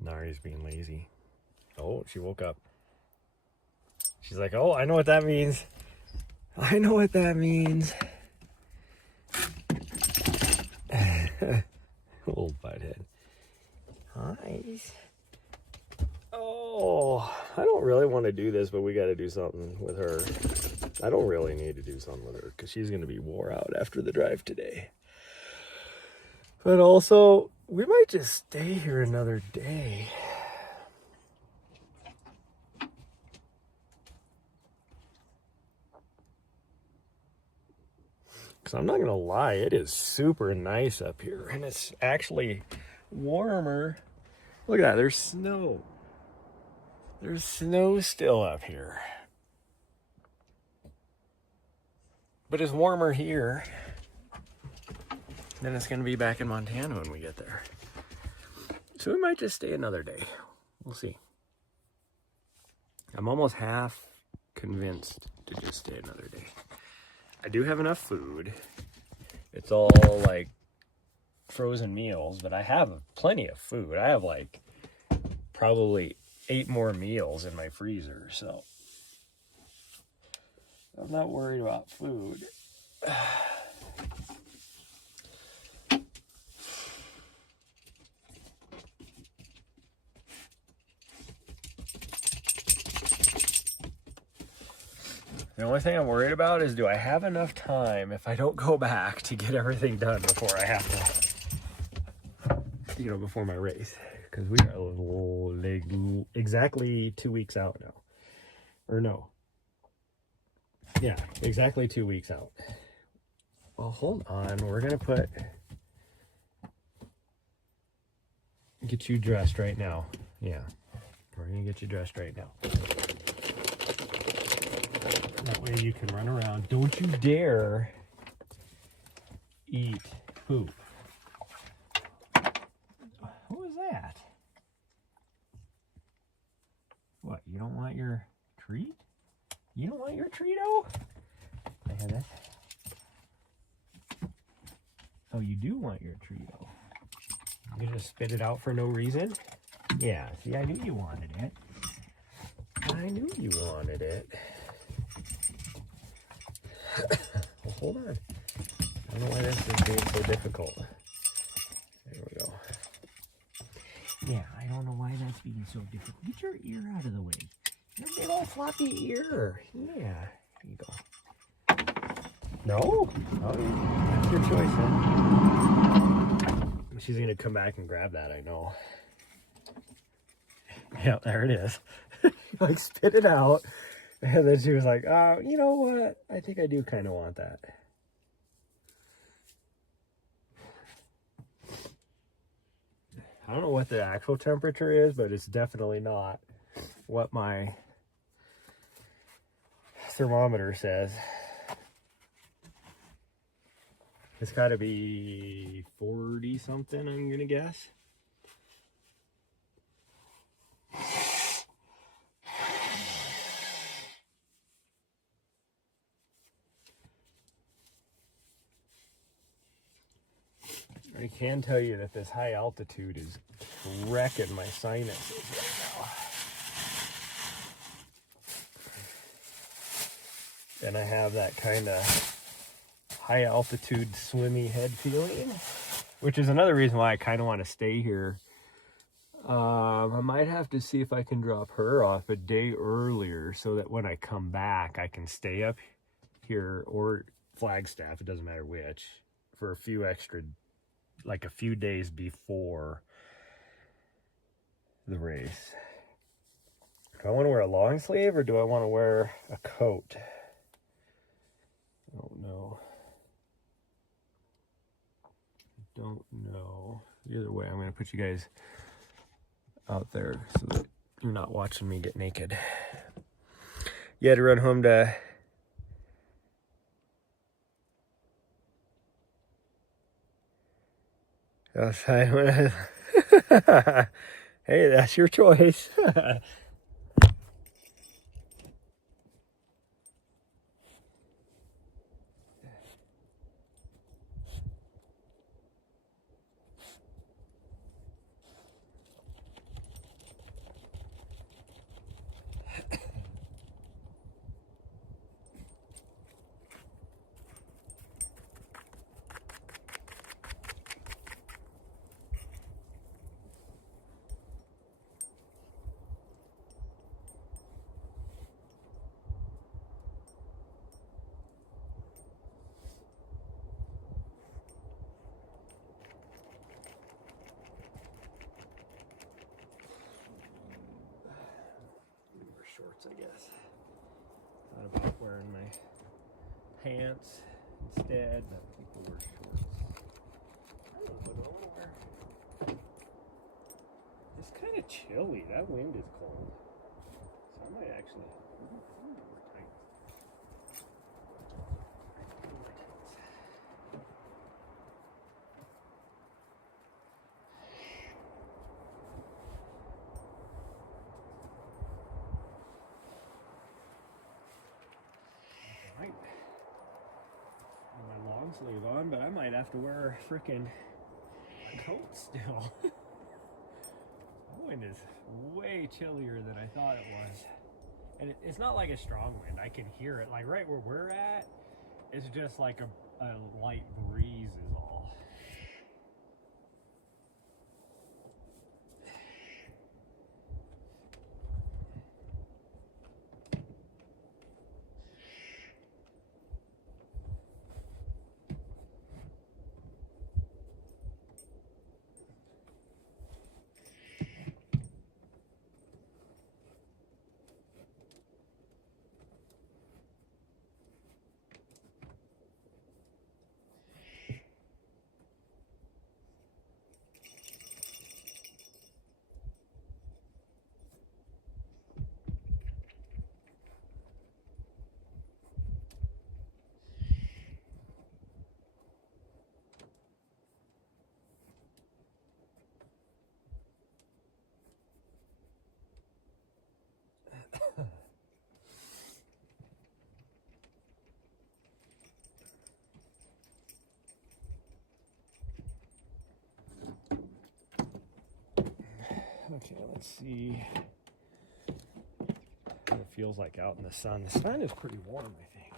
Nari's being lazy. Oh, she woke up. She's like, oh, I know what that means. I know what that means. Old butthead. Hi. Oh, I don't really want to do this, but we got to do something with her. I don't really need to do something with her because she's going to be wore out after the drive today. But also, we might just stay here another day. Because I'm not going to lie, it is super nice up here. And it's actually warmer. Look at that, there's snow. There's snow still up here. But it's warmer here than it's going to be back in Montana when we get there. So we might just stay another day. We'll see. I'm almost half convinced to just stay another day. I do have enough food. It's all like frozen meals, but I have plenty of food. I have like probably 8 more meals in my freezer, so I'm not worried about food. The only thing I'm worried about is, do I have enough time if I don't go back to get everything done before I have to, before my race? Because we are exactly 2 weeks out now. Or no. Yeah, exactly 2 weeks out. Well, hold on. We're going to get you dressed right now. Yeah, we're going to get you dressed right now. That way you can run around. Don't you dare eat poop. What was that? What, you don't want your treat? You don't want your Treato? I had that. Oh, you do want your Treato. You just spit it out for no reason? Yeah, see, I knew you wanted it. I knew you wanted it. Well, hold on. I don't know why this is being so difficult. There we go. Yeah, I don't know why that's being so difficult. Get your ear out of the way. Your big old floppy ear. Yeah, there you go. No? Oh, yeah. That's your choice, huh? She's going to come back and grab that, I know. Yeah, there it is. Like, spit it out. And then she was like, you know what? I think I do kind of want that. I don't know what the actual temperature is, but it's definitely not what my thermometer says. It's got to be 40 something, I'm going to guess. I can tell you that this high altitude is wrecking my sinuses right now. And I have that kind of high altitude swimmy head feeling, which is another reason why I kind of want to stay here. I might have to see if I can drop her off a day earlier so that when I come back, I can stay up here or Flagstaff, it doesn't matter which, for a few days before the race. Do I want to wear a long sleeve or do I want to wear a coat? I don't know. Either way, I'm going to put you guys out there so that you're not watching me get naked. You had to run home to... outside. Hey, that's your choice. shorts, I guess. Thought about wearing my pants instead, but people wear shorts. I don't know what I want to wear. It's kind of chilly. That wind is cold. So I might actually wear tights. Right. My long sleeve on, but I might have to wear a freaking coat still. That wind is way chillier than I thought it was. And it's not like a strong wind. I can hear it. Like right where we're at, it's just like a light breeze is all. Okay, let's see what it feels like out in the sun. The sun is pretty warm, I think.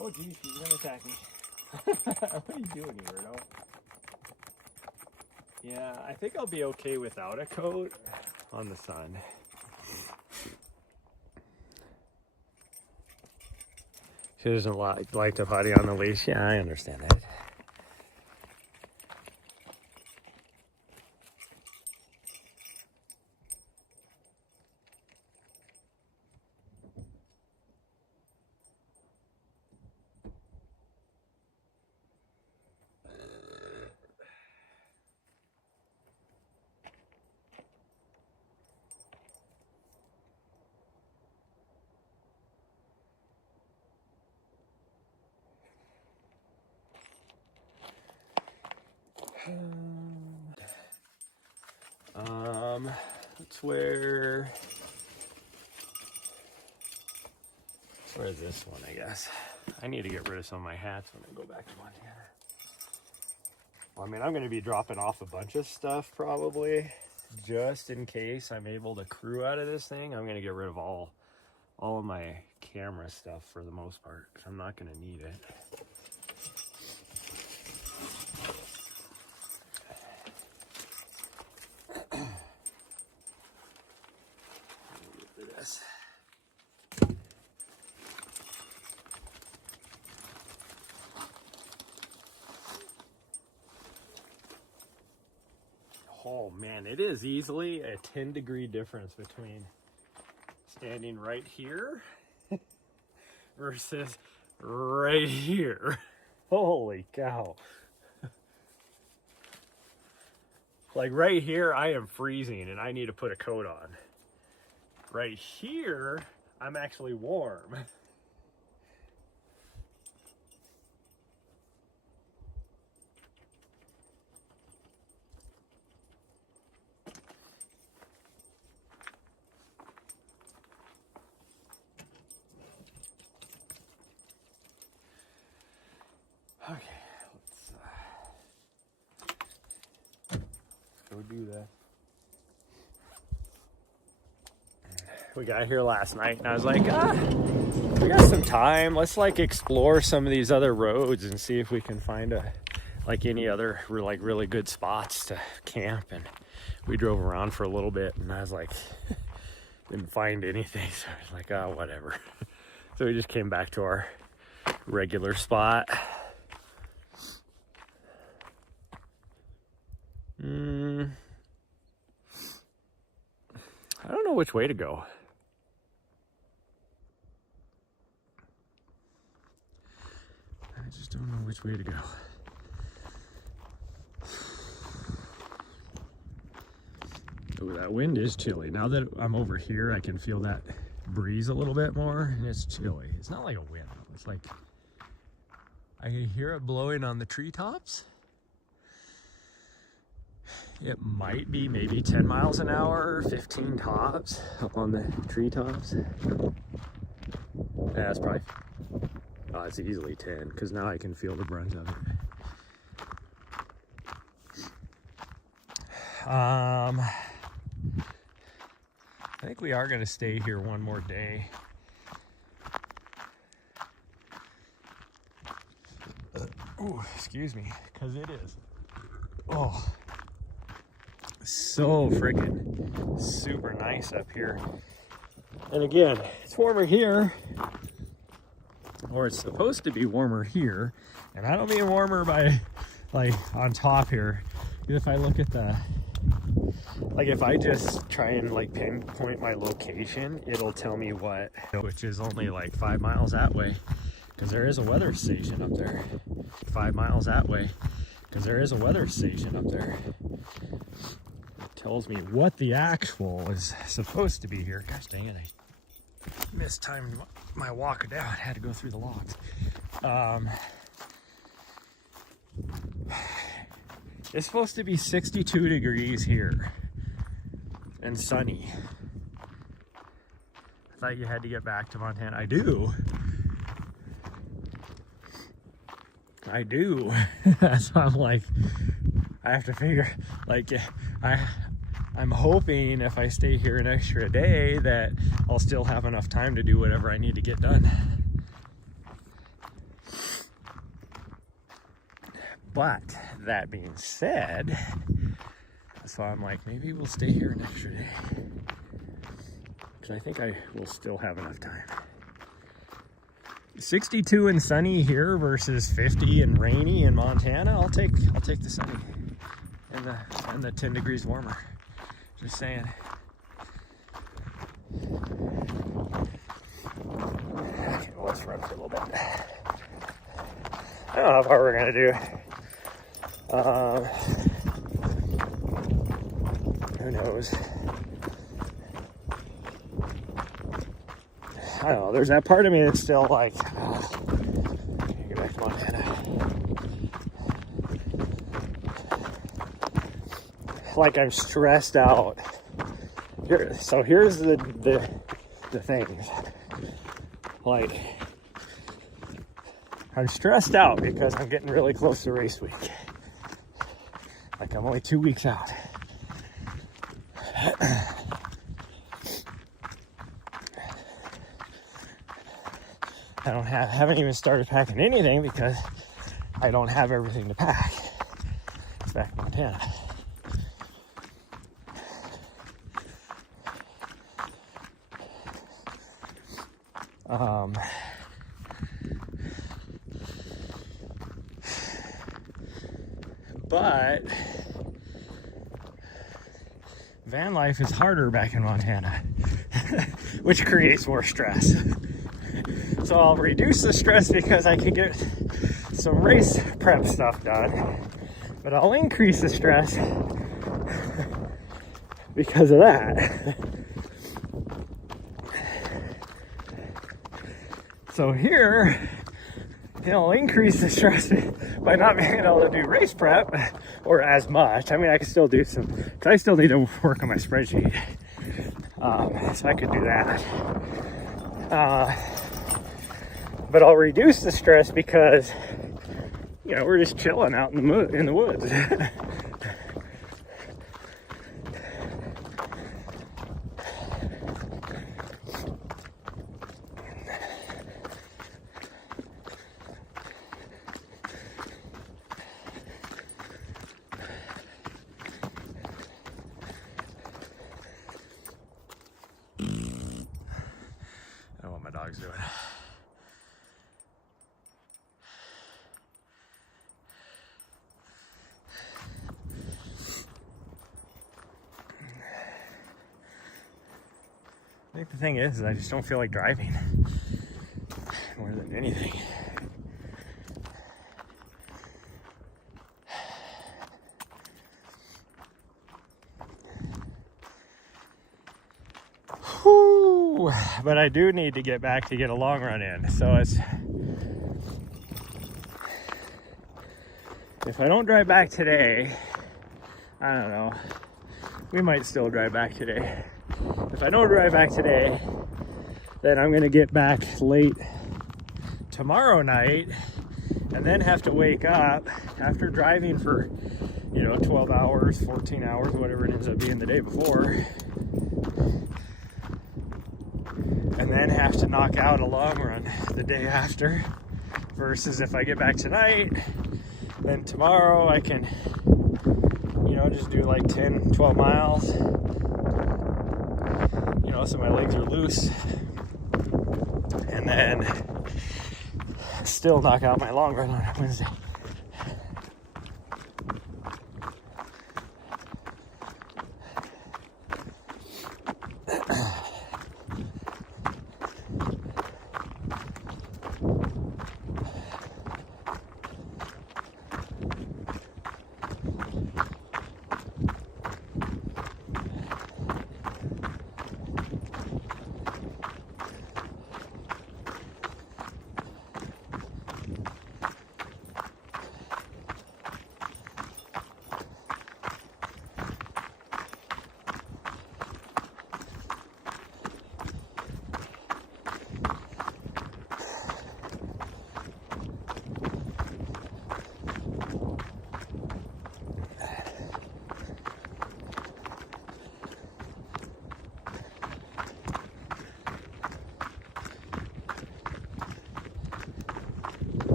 Oh, geez, he's gonna attack me. What are you doing, you weirdo? Yeah, I think I'll be okay without a coat on the sun. She doesn't like the buddy on the leash. Yeah, I understand that. Let's wear this one, I guess. I need to get rid of some of my hats when I go back to Montana. Well, I mean, I'm going to be dropping off a bunch of stuff probably, just in case I'm able to crew out of this thing. I'm going to get rid of all of my camera stuff for the most part, because I'm not going to need it. Oh man, it is easily a 10-degree difference between standing right here versus right here. Holy cow. Like right here, I am freezing and I need to put a coat on. Right here, I'm actually warm. Okay, let's go do that. We got here last night and I was like, we got some time. Let's like explore some of these other roads and see if we can find any other really good spots to camp. And we drove around for a little bit and I was like, didn't find anything. So I was like, oh, whatever. So we just came back to our regular spot. know which way to go. I just don't know which way to go. Oh, that wind is chilly. Now that I'm over here, I can feel that breeze a little bit more, and it's chilly. It's not like a wind. It's like I can hear it blowing on the treetops. It might be maybe 10 miles an hour, 15 tops up on the treetops. Yeah, it's probably, oh, it's easily 10, because now I can feel the brunt of it. I think we are going to stay here one more day. Oh, excuse me, because it is. Oh, so freaking super nice up here. And again, it's warmer here, or it's supposed to be warmer here. And I don't mean warmer by like on top here. If I look at the, like if I just try and like pinpoint my location, it'll tell me what, which is only like 5 miles that way, because there is a weather station up there. 5 miles that way, because there is a weather station up there. It tells me what the actual is supposed to be here. Gosh dang it, I mistimed my walk down. I had to go through the logs. It's supposed to be 62 degrees here and sunny. I thought you had to get back to Montana. I do. That's why I'm like, I have to figure, like, I'm hoping if I stay here an extra day that I'll still have enough time to do whatever I need to get done. But that being said, so I'm like, maybe we'll stay here an extra day, because I think I will still have enough time. 62 and sunny here versus 50 and rainy in Montana. I'll take the sunny and the 10 degrees warmer. Just saying. Okay, well, let's run for a little bit. I don't know how far we're gonna do. Who knows? I don't know. There's that part of me that's still like, can't get back to Montana. Like I'm stressed out. Here, so here's the thing. Like, I'm stressed out because I'm getting really close to race week. Like I'm only 2 weeks out. Haven't even started packing anything because I don't have everything to pack. It's back in Montana. But van life is harder back in Montana, which creates more stress. So I'll reduce the stress because I can get some race prep stuff done, but I'll increase the stress because of that. So here, it'll increase the stress by not being able to do race prep or as much. I mean, I can still do some, because I still need to work on my spreadsheet. So I could do that. But I'll reduce the stress because, you know, we're just chilling out in the woods. I don't know what my dog's doing. I think the thing is I just don't feel like driving more than anything. Whew. But I do need to get back to get a long run in. So if I don't drive back today, I don't know. We might still drive back today. If I don't drive back today, then I'm gonna get back late tomorrow night and then have to wake up after driving for, 12 hours, 14 hours, whatever it ends up being the day before, and then have to knock out a long run the day after. Versus if I get back tonight, then tomorrow I can, just do like 10, 12 miles, so my legs are loose, and then still knock out my long run on Wednesday.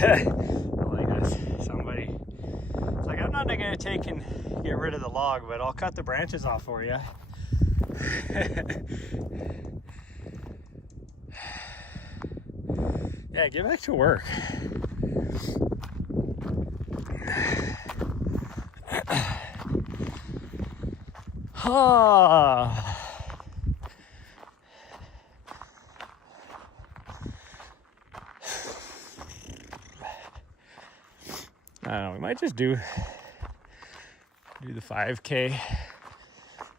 I like this. Somebody, it's like, I'm not going to take and get rid of the log, but I'll cut the branches off for you. Yeah, get back to work. Ah. I don't know, we might just do the 5K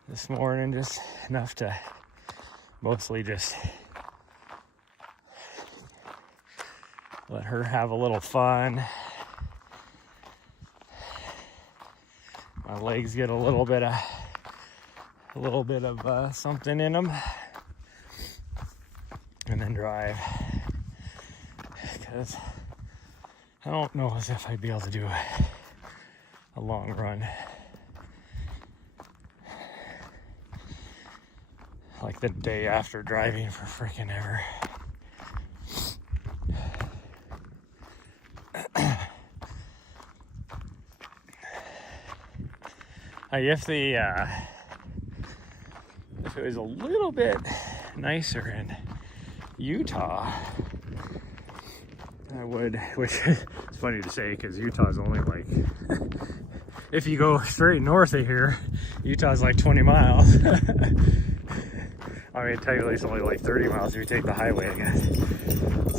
this morning, just enough to mostly just let her have a little fun. My legs get a little bit of something in them, and then drive, because I don't know as if I'd be able to do a long run like the day after driving for freaking ever. If it was a little bit nicer in Utah, I would, which is funny to say because Utah's only like, if you go straight north of here, Utah's like 20 miles. I mean, technically it's only like 30 miles if you take the highway, I guess.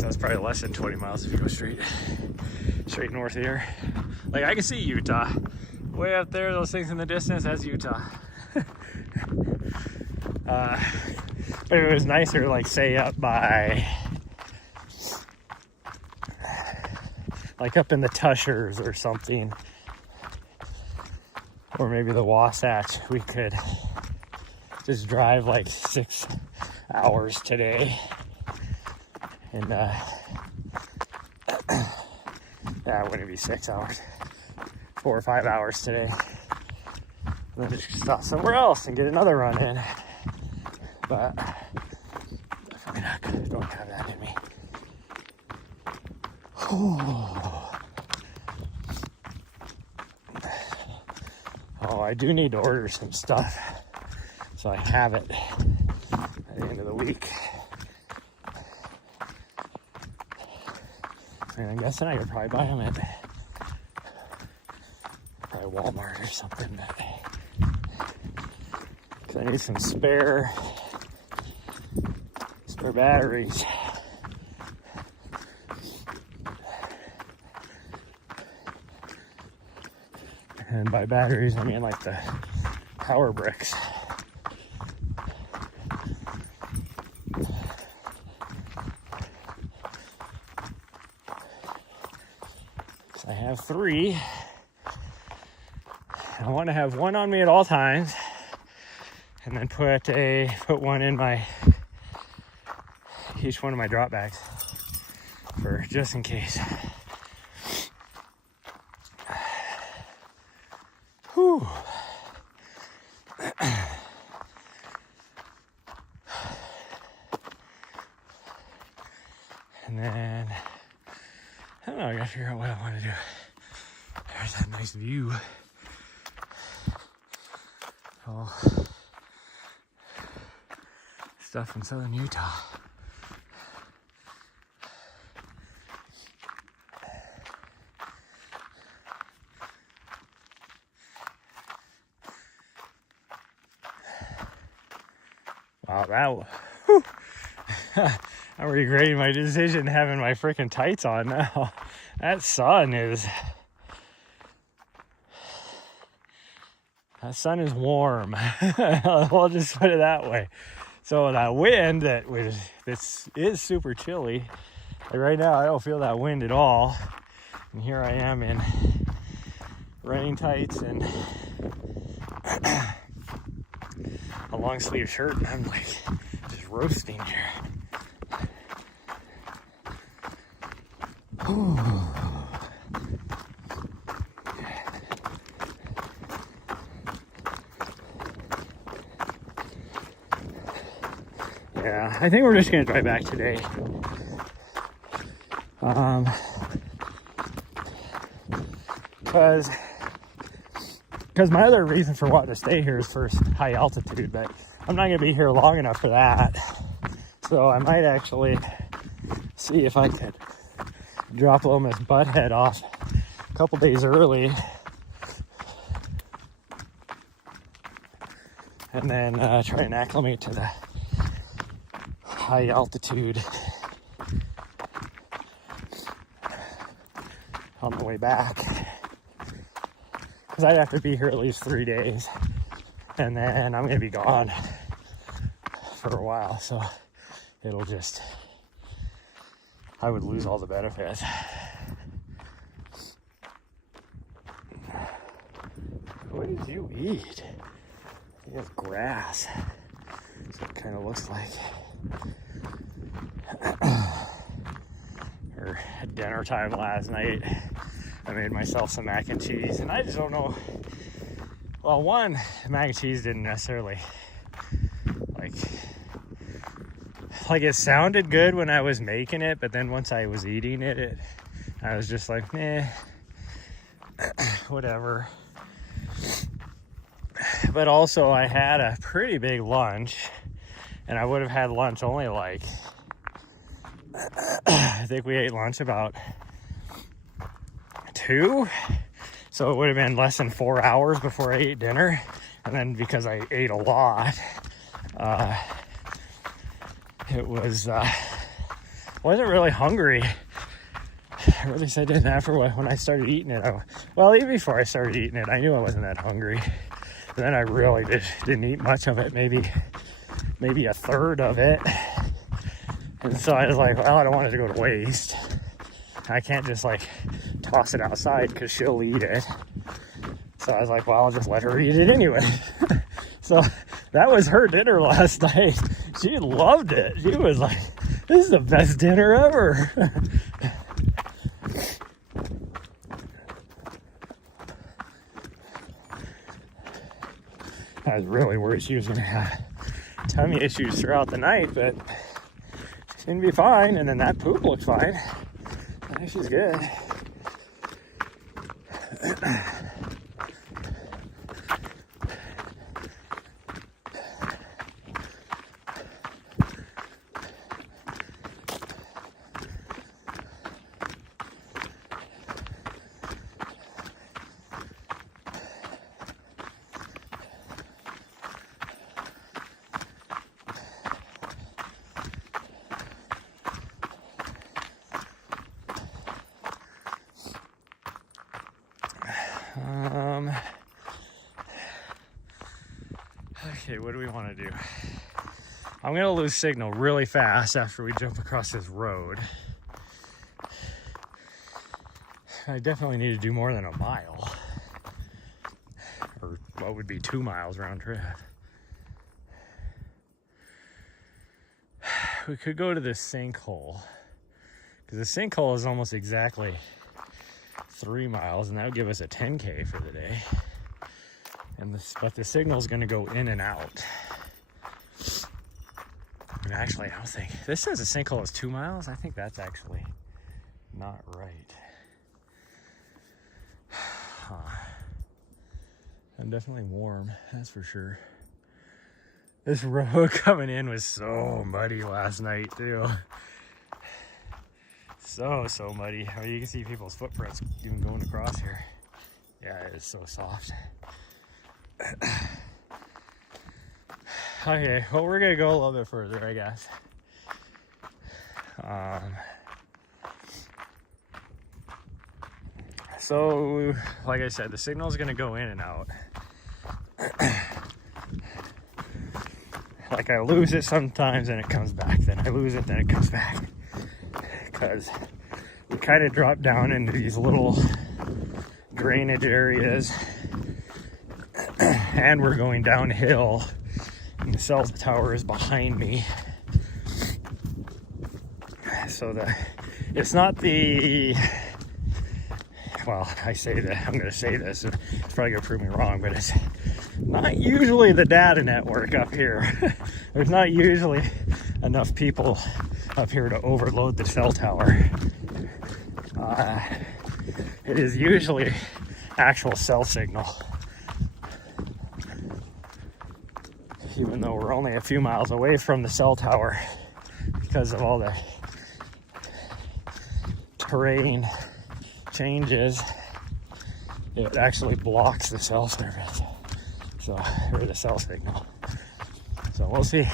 So it's probably less than 20 miles if you go straight north of here. Like, I can see Utah. Way up there, those things in the distance, that's Utah. But it was nicer, like, say up by, like up in the Tushers or something, or maybe the Wasatch. We could just drive like 6 hours today, and yeah, it wouldn't be 6 hours, 4 or 5 hours today. And then just stop somewhere else and get another run in. But definitely don't have that in me. Oh, I do need to order some stuff. so I have it at the end of the week. And I'm guessing I could probably buy them at probably Walmart or something, because I need some spare batteries. And by batteries, I mean like the power bricks. So I have 3. I want to have one on me at all times, and then put one in each one of my drop bags for just in case. Whew. And then I don't know, I gotta figure out what I want to do. There's that nice view. All stuff in southern Utah. Wow, I'm regretting my decision having my freaking tights on now. That sun is warm. I'll just put it that way. So that wind this is super chilly. Like right now, I don't feel that wind at all. And here I am in running tights and a long sleeve shirt, and I'm like just roasting here. Yeah, I think we're just gonna drive back today. Because my other reason for wanting to stay here is for high altitude, but I'm not gonna be here long enough for that. So I might actually see if I could drop Loma's butthead off a couple days early, and then try and acclimate to the high altitude on the way back, because I'd have to be here at least 3 days, and then I'm gonna be gone for a while, so it'll just, I would lose all the benefits. What did you eat? He has grass. That's what it kind of looks like. Or at dinner time last night, I made myself some mac and cheese, and I just don't know. Well, one, mac and cheese didn't necessarily like it sounded good when I was making it, but then once I was eating it, I was just like, whatever. But also I had a pretty big lunch, and I would have had lunch only like, I think we ate lunch about 2, so it would have been less than 4 hours before I ate dinner. And then because I ate a lot, it was wasn't really hungry. Or at least I didn't after when I started eating it. Well, even before I started eating it, I knew I wasn't that hungry. But then I really didn't eat much of it, maybe a third of it. And so I was like, well, I don't want it to go to waste. I can't just like toss it outside because she'll eat it. So I was like, well, I'll just let her eat it anyway. So that was her dinner last night. She loved it. She was like, this is the best dinner ever. I was really worried she was going to have tummy issues throughout the night, but she seemed to be fine. And then that poop looked fine. I think she's good. Okay, what do we want to do? I'm gonna lose signal really fast after we jump across this road. I definitely need to do more than a mile, or what would be 2 miles round trip. We could go to this sinkhole, because the sinkhole is almost exactly 3 miles, and that would give us a 10K for the day. But the signal is going to go in and out. And actually, I was thinking, this says the sinkhole is 2 miles. I think that's actually not right. Huh. I'm definitely warm, that's for sure. This road coming in was so muddy last night too. So muddy. I mean, you can see people's footprints even going across here. Yeah, it is so soft. Okay, well, we're gonna go a little bit further, I guess. So, like I said, the signal is gonna go in and out. Like, I lose it sometimes and it comes back, then I lose it, then it comes back. Because we kind of drop down into these little drainage areas, and we're going downhill, and the cell tower is behind me. So it's not the, well, I say that, I'm gonna say this, it's probably gonna prove me wrong, but it's not usually the data network up here. There's not usually enough people up here to overload the cell tower. It is usually actual cell signal. Even though we're only a few miles away from the cell tower, because of all the terrain changes, it actually blocks the cell service. So, or the cell signal. So we'll see.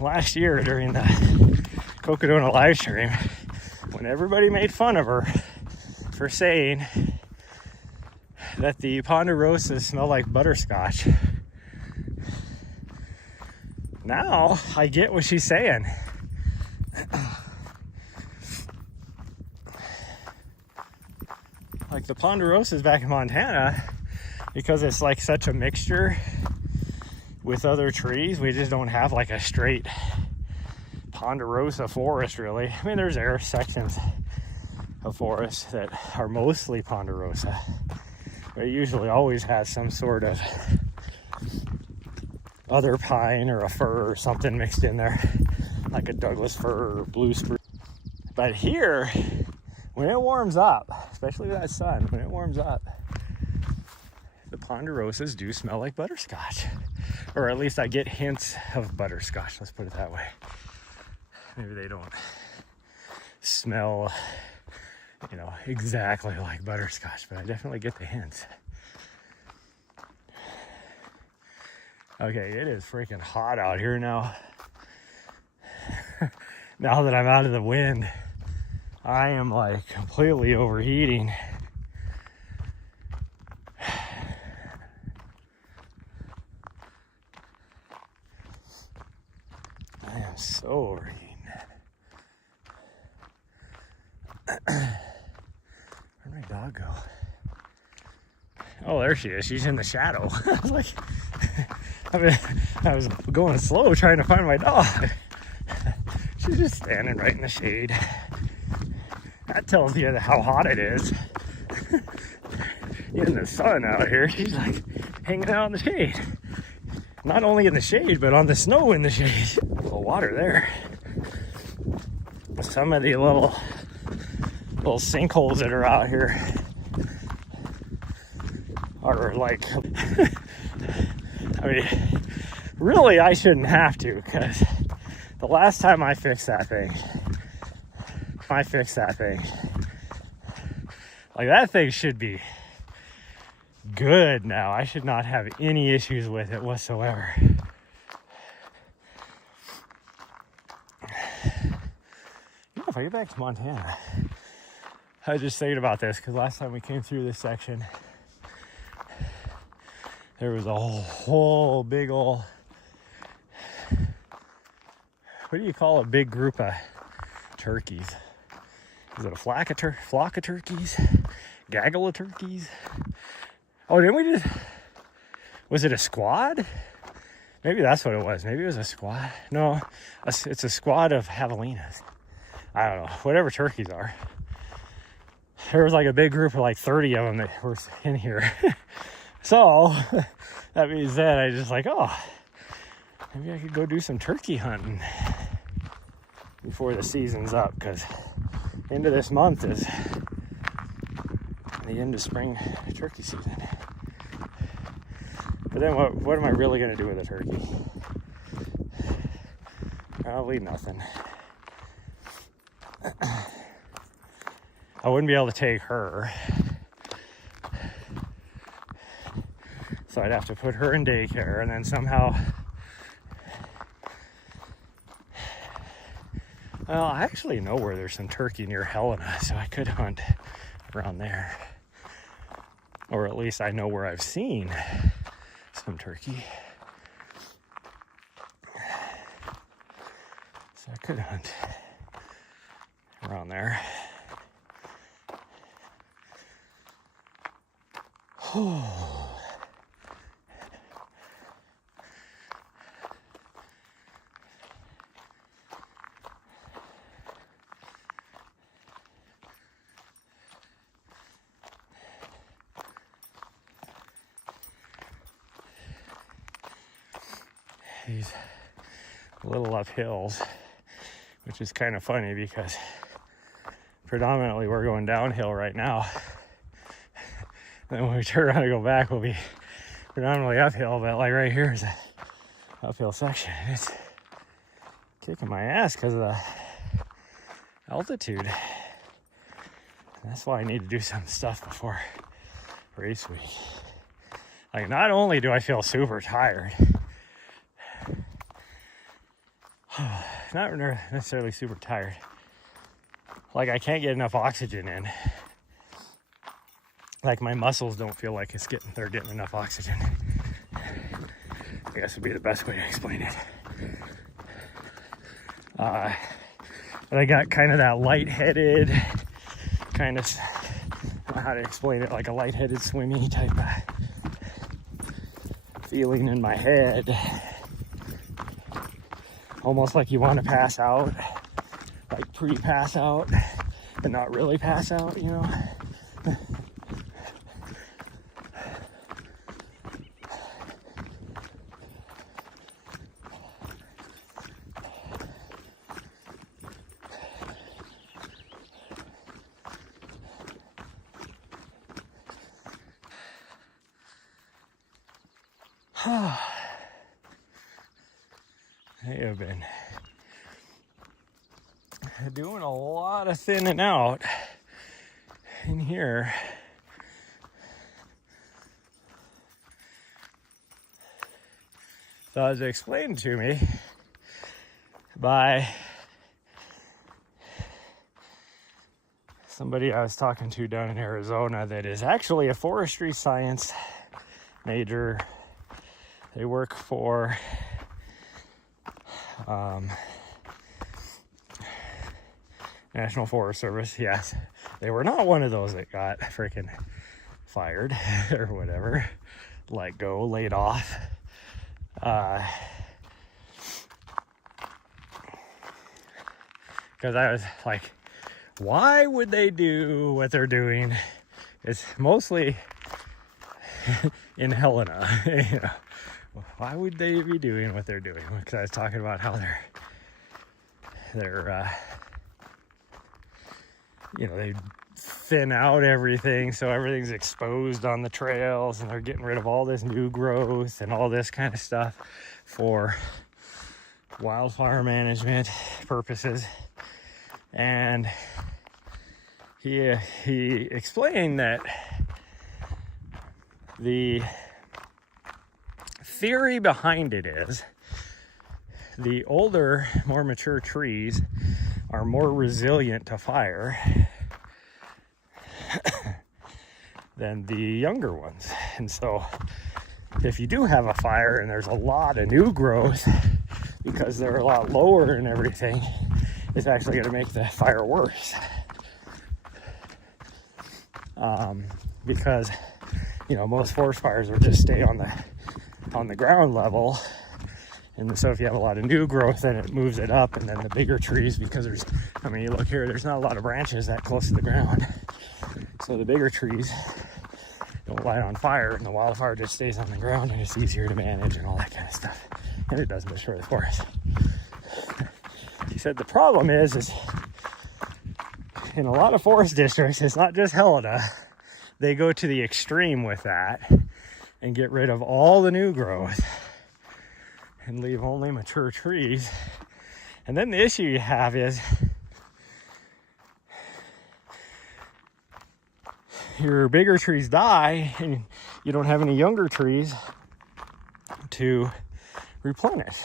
Last year during the Cocodona live stream, when everybody made fun of her for saying that the ponderosas smell like butterscotch, now I get what she's saying. Like the ponderosas back in Montana, because it's like such a mixture with other trees, we just don't have like a straight ponderosa forest really. I mean, there's sections of forest that are mostly ponderosa, but it usually always has some sort of other pine or a fir or something mixed in there, like a Douglas fir or blue spruce. But here, when it warms up, especially that sun, when it warms up, the ponderosas do smell like butterscotch. Or at least I get hints of butterscotch, let's put it that way. Maybe they don't smell, you know, exactly like butterscotch, but I definitely get the hints. Okay, it is freaking hot out here now. Now that I'm out of the wind, I am like completely overheating. I am so overheating. Where'd my dog go? Oh, there she is. She's in the shadow. I was like, I was going slow trying to find my dog. She's just standing right in the shade. That tells you how hot it is. In the sun out here, she's like hanging out in the shade. Not only in the shade, but on the snow in the shade. the water there. Some of the little sinkholes that are out here are like, I mean, really I shouldn't have to, because the last time I fixed that thing, like that thing should be good now. I should not have any issues with it whatsoever. If I get back to Montana, I was just thinking about this because last time we came through this section, there was a whole big old, what do you call a big group of turkeys? Is it a flock of turkeys? Gaggle of turkeys? Oh, didn't we just, was it a squad? Maybe that's what it was. Maybe it was a squad. No, it's a squad of javelinas. I don't know, whatever turkeys are. There was like a big group of like 30 of them that were in here. So that being said, I just like, oh, maybe I could go do some turkey hunting before the season's up, because end of this month is the end of spring turkey season. But then what am I really going to do with a turkey? Probably nothing. I wouldn't be able to take her, so I'd have to put her in daycare, and then somehow, well, I actually know where there's some turkey near Helena, so I could hunt around there, or at least I know where I've seen some turkey, so I could hunt around there. These little up hills, which is kind of funny because predominantly we're going downhill right now. Then when we turn around and go back, we'll be predominantly uphill, but like right here is an uphill section. It's kicking my ass because of the altitude. And that's why I need to do some stuff before race week. Like, not only do I feel super tired, not necessarily super tired, like I can't get enough oxygen in. Like my muscles don't feel like they're getting enough oxygen. I guess would be the best way to explain it. But I got kind of that lightheaded, kind of, I don't know how to explain it, like a lightheaded swimming type of feeling in my head. Almost like you want to pass out, like pre-pass out, but not really pass out, you know? They have been doing a lot of thinning out in here. So as explained to me by somebody I was talking to down in Arizona that is actually a forestry science major. They work for National Forest Service. Yes, they were not one of those that got freaking fired or whatever, let go, laid off. Because I was like, why would they do what they're doing? It's mostly in Helena. You know, why would they be doing what they're doing? Because I was talking about how they're they're they thin out everything so everything's exposed on the trails, and they're getting rid of all this new growth and all this kind of stuff for wildfire management purposes. And he explained that the theory behind it is the older, more mature trees are more resilient to fire than the younger ones. And so if you do have a fire and there's a lot of new growth, because they're a lot lower and everything, it's actually going to make the fire worse. Because most forest fires will just stay on the ground level. And so if you have a lot of new growth, then it moves it up, and then the bigger trees, because you look here, there's not a lot of branches that close to the ground. So the bigger trees don't light on fire, and the wildfire just stays on the ground, and it's easier to manage and all that kind of stuff. And it doesn't destroy the forest. He said the problem is in a lot of forest districts, it's not just Helena. They go to the extreme with that and get rid of all the new growth and leave only mature trees. And then the issue you have is your bigger trees die and you don't have any younger trees to replenish.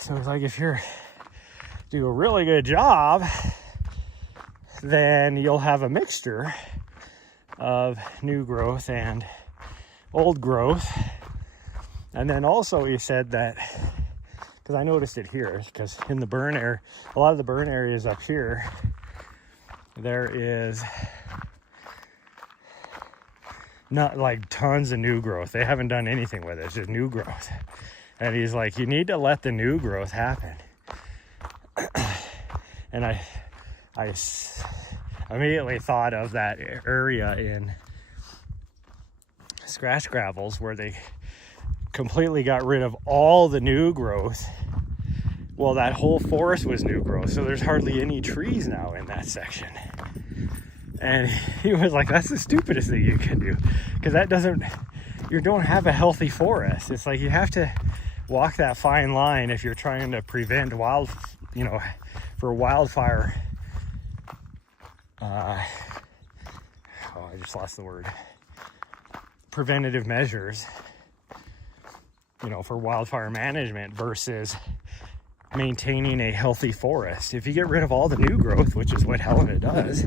So it's like, if you're do a really good job, then you'll have a mixture of new growth and old growth. And then also he said that, because I noticed it here, because in the burn area, a lot of the burn areas up here, there is not like tons of new growth. They haven't done anything with it. It's just new growth. And he's like, you need to let the new growth happen. And I immediately thought of that area in Scratch Gravels where they completely got rid of all the new growth. Well, that whole forest was new growth, so there's hardly any trees now in that section. And he was like, that's the stupidest thing you can do, because you don't have a healthy forest. It's like you have to walk that fine line if you're trying to prevent for wildfire. I just lost the word. Preventative measures, for wildfire management versus maintaining a healthy forest. If you get rid of all the new growth, which is what Helena does,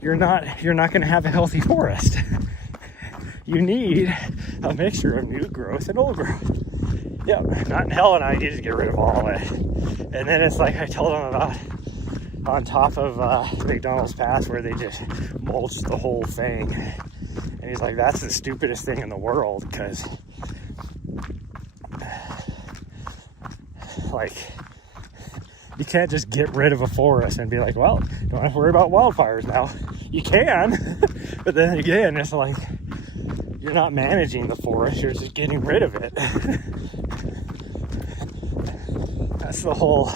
you're not going to have a healthy forest. You need a mixture of new growth and old growth. Yep, not in Helena, you just get rid of all of it. And then it's like I told him about on top of McDonald's Pass, where they just mulched the whole thing. And he's like, that's the stupidest thing in the world, because you can't just get rid of a forest and be like, well, don't have to worry about wildfires now. You can, but then again, it's like you're not managing the forest, you're just getting rid of it. That's the whole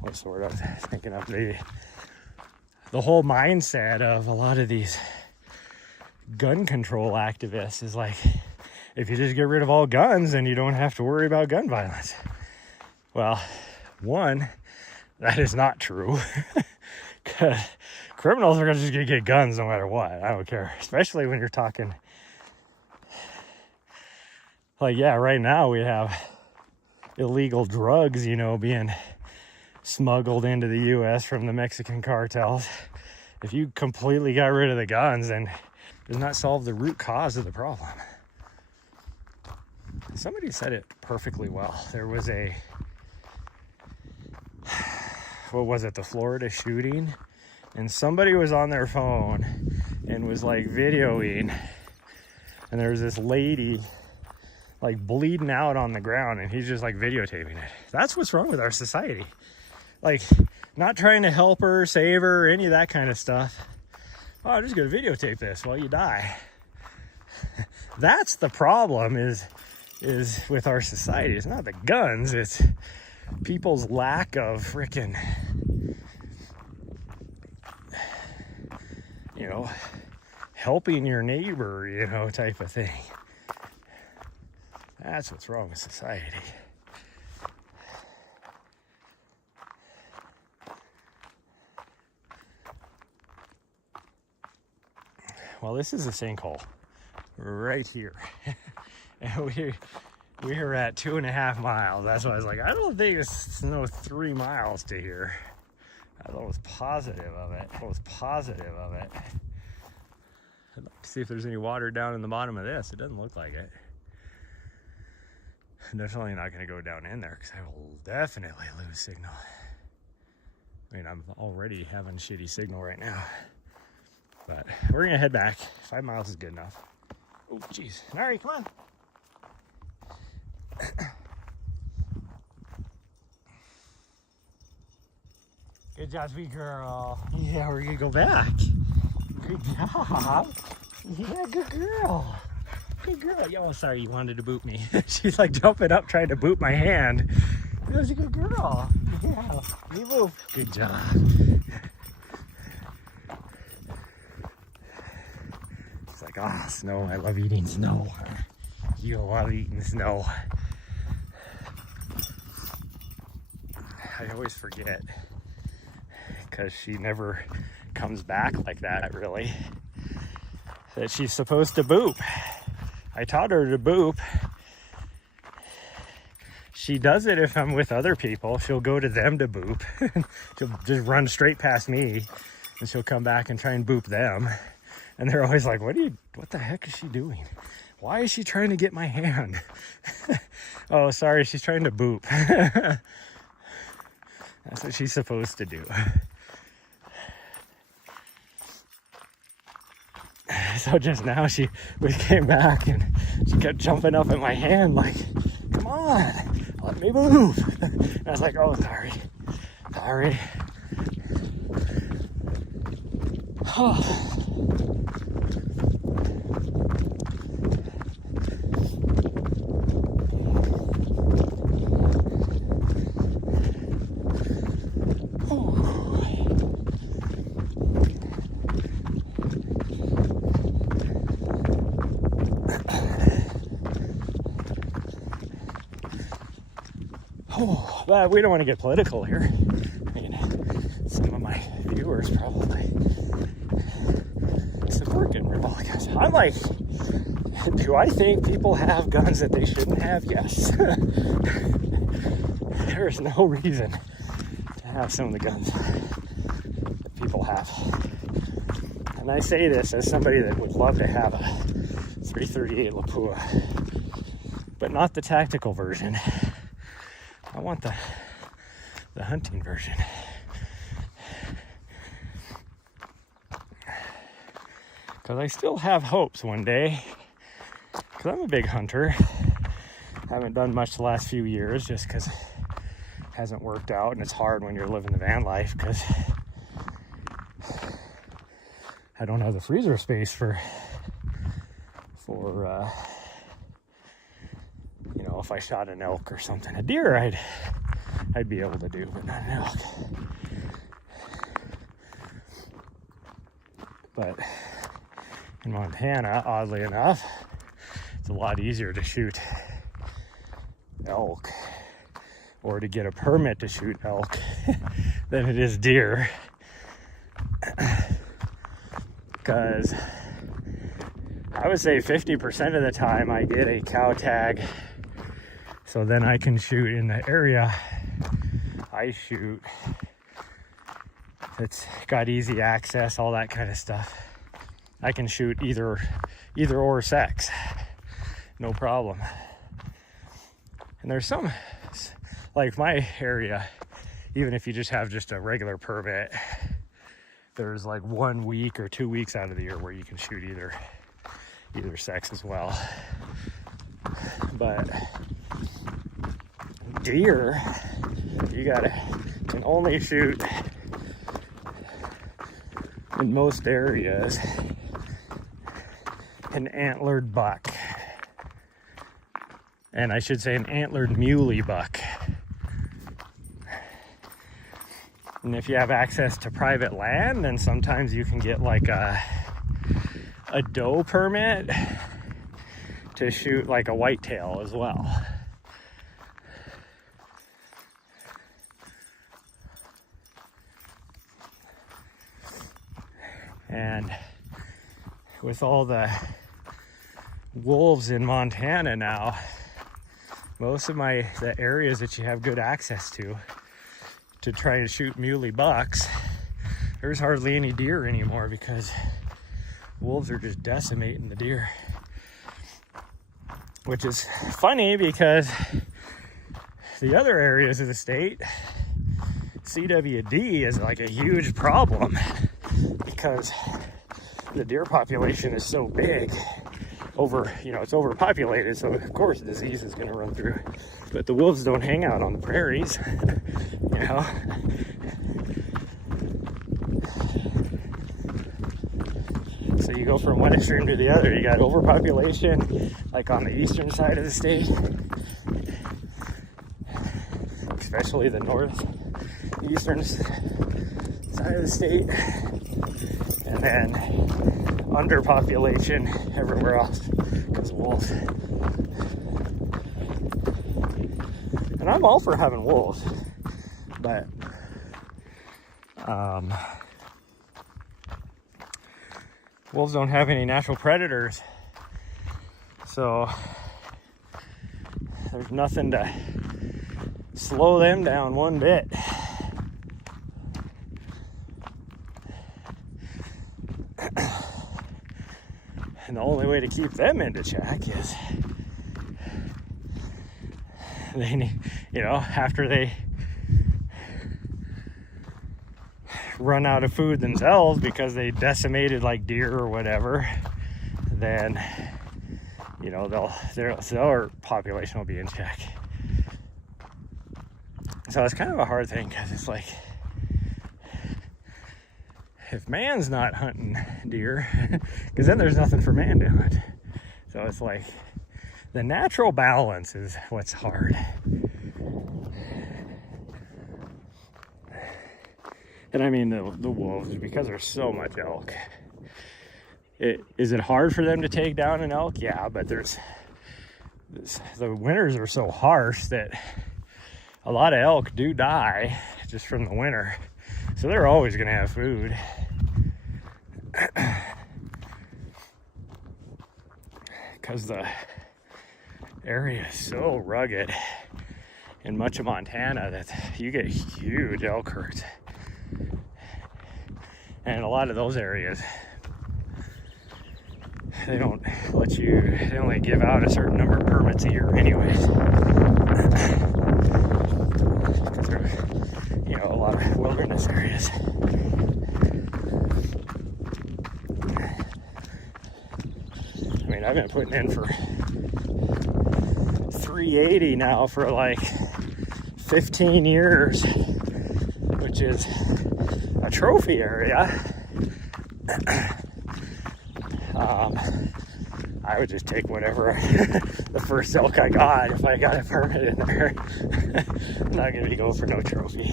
what's the word I was thinking of? The whole mindset of a lot of these gun control activists is like, if you just get rid of all guns, then you don't have to worry about gun violence. Well, one, that is not true. Because criminals are just going to get guns no matter what. I don't care. Especially when you're talking, right now we have illegal drugs, being smuggled into the U.S. from the Mexican cartels. If you completely got rid of the guns, then it does not solve the root cause of the problem. Somebody said it perfectly well. There was the Florida shooting, and somebody was on their phone and was videoing, and there was this lady bleeding out on the ground, and he's just videotaping it. That's what's wrong with our society. Not trying to help her, save her, any of that kind of stuff. Oh, I'm just gonna videotape this while you die. That's the problem is with our society. It's not the guns, it's people's lack of freaking, you know, helping your neighbor, you know, type of thing. That's what's wrong with society. Well, this is a sinkhole right here. And we are at 2.5 miles. That's why I was like, I don't think it's no 3 miles to here. I was positive of it. I'd like to see if there's any water down in the bottom of this. It doesn't look like it. I'm definitely not going to go down in there because I will definitely lose signal. I mean, I'm already having shitty signal right now. But we're going to head back. 5 miles is good enough. Oh, jeez. Nari, come on. Good job, sweet girl. Yeah, we're going to go back. Good job. Yeah, good girl. Good girl. Oh, sorry, you wanted to boot me. She's like jumping up trying to boot my hand. That was a good girl. Yeah, you move. Good job. It's like, ah, snow. I love eating snow. You love eating snow. I always forget because she never comes back like that, really, that she's supposed to boop. I taught her to boop. She does it if I'm with other people. She'll go to them to boop. She'll just run straight past me and she'll come back and try and boop them. And they're always like, what the heck is she doing? Why is she trying to get my hand? Oh, sorry, she's trying to boop. That's what she's supposed to do. So just now we came back and she kept jumping up at my hand like, come on, let me move. And I was like, oh, sorry. Oh. Oh, but we don't want to get political here. I mean, some of my viewers probably support getting rid of all the guns. I'm like, do I think people have guns that they shouldn't have? Yes. There is no reason to have some of the guns that people have. And I say this as somebody that would love to have a 338 Lapua, but not the tactical version. I want the hunting version. Because I still have hopes one day. Because I'm a big hunter. Haven't done much the last few years just because it hasn't worked out. And it's hard when you're living the van life because I don't have the freezer space for you know, if I shot an elk or something. A deer I'd be able to do, but not an elk. But in Montana, oddly enough, it's a lot easier to shoot elk or to get a permit to shoot elk than it is deer. Because I would say 50% of the time I get a cow tag, so then I can shoot in the area I shoot. It's got easy access, all that kind of stuff. I can shoot either or sex, no problem. And there's some, like my area, even if you just have just a regular permit, there's like 1 week or 2 weeks out of the year where you can shoot either sex as well. But deer, you gotta, only shoot in most areas an antlered buck. And I should say an antlered muley buck. And if you have access to private land, then sometimes you can get like a doe permit to shoot like a whitetail as well. And with all the wolves in Montana now, most of the areas that you have good access to try to shoot muley bucks, there's hardly any deer anymore because wolves are just decimating the deer. Which is funny because the other areas of the state, CWD is like a huge problem because the deer population is so big. It's overpopulated, so of course disease is going to run through. But the wolves don't hang out on the prairies, you know. So you go from one extreme to the other. You got overpopulation, like on the eastern side of the state, especially the northeastern side of the state, and then underpopulation everywhere else because of wolves. And I'm all for having wolves, but wolves don't have any natural predators, so there's nothing to slow them down one bit. And the only way to keep them into check is they need, after they run out of food themselves because they decimated like deer or whatever, then their population will be in check. So it's kind of a hard thing because it's like, if man's not hunting deer, because then there's nothing for man to hunt. So it's like the natural balance is what's hard. And I mean the wolves, because there's so much elk. Is it hard for them to take down an elk? Yeah, but the winters are so harsh that a lot of elk do die just from the winter. So they're always going to have food. Because the area is so rugged in much of Montana that you get huge elk herds. And a lot of those areas, they only give out a certain number of permits a year anyways. Because they're, a lot of wilderness areas. I mean, I've been putting in for 380 now for like 15 years, which is a trophy area. I would just take whatever the first elk I got if I got a permit in there. I'm not going to be going for no trophy.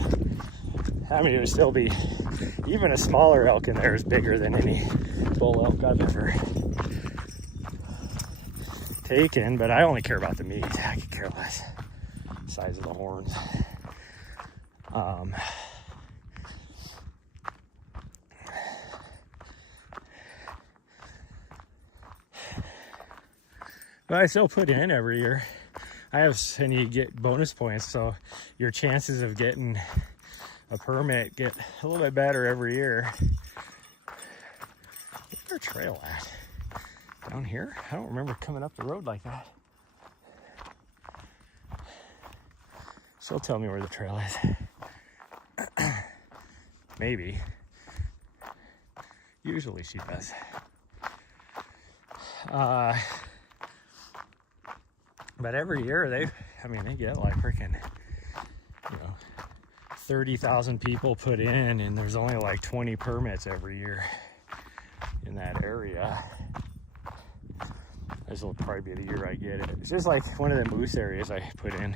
I mean, it would still be, even a smaller elk in there is bigger than any bull elk I've ever taken, but I only care about the meat. I could care less size of the horns. But I still put in every year. And you get bonus points, so your chances of getting a permit get a little bit better every year. Where's our trail at? Down here? I don't remember coming up the road like that. She'll tell me where the trail is. Maybe. Usually she does. But every year they get like freaking, 30,000 people put in, and there's only like 20 permits every year in that area. This will probably be the year I get it. It's just like one of the moose areas I put in.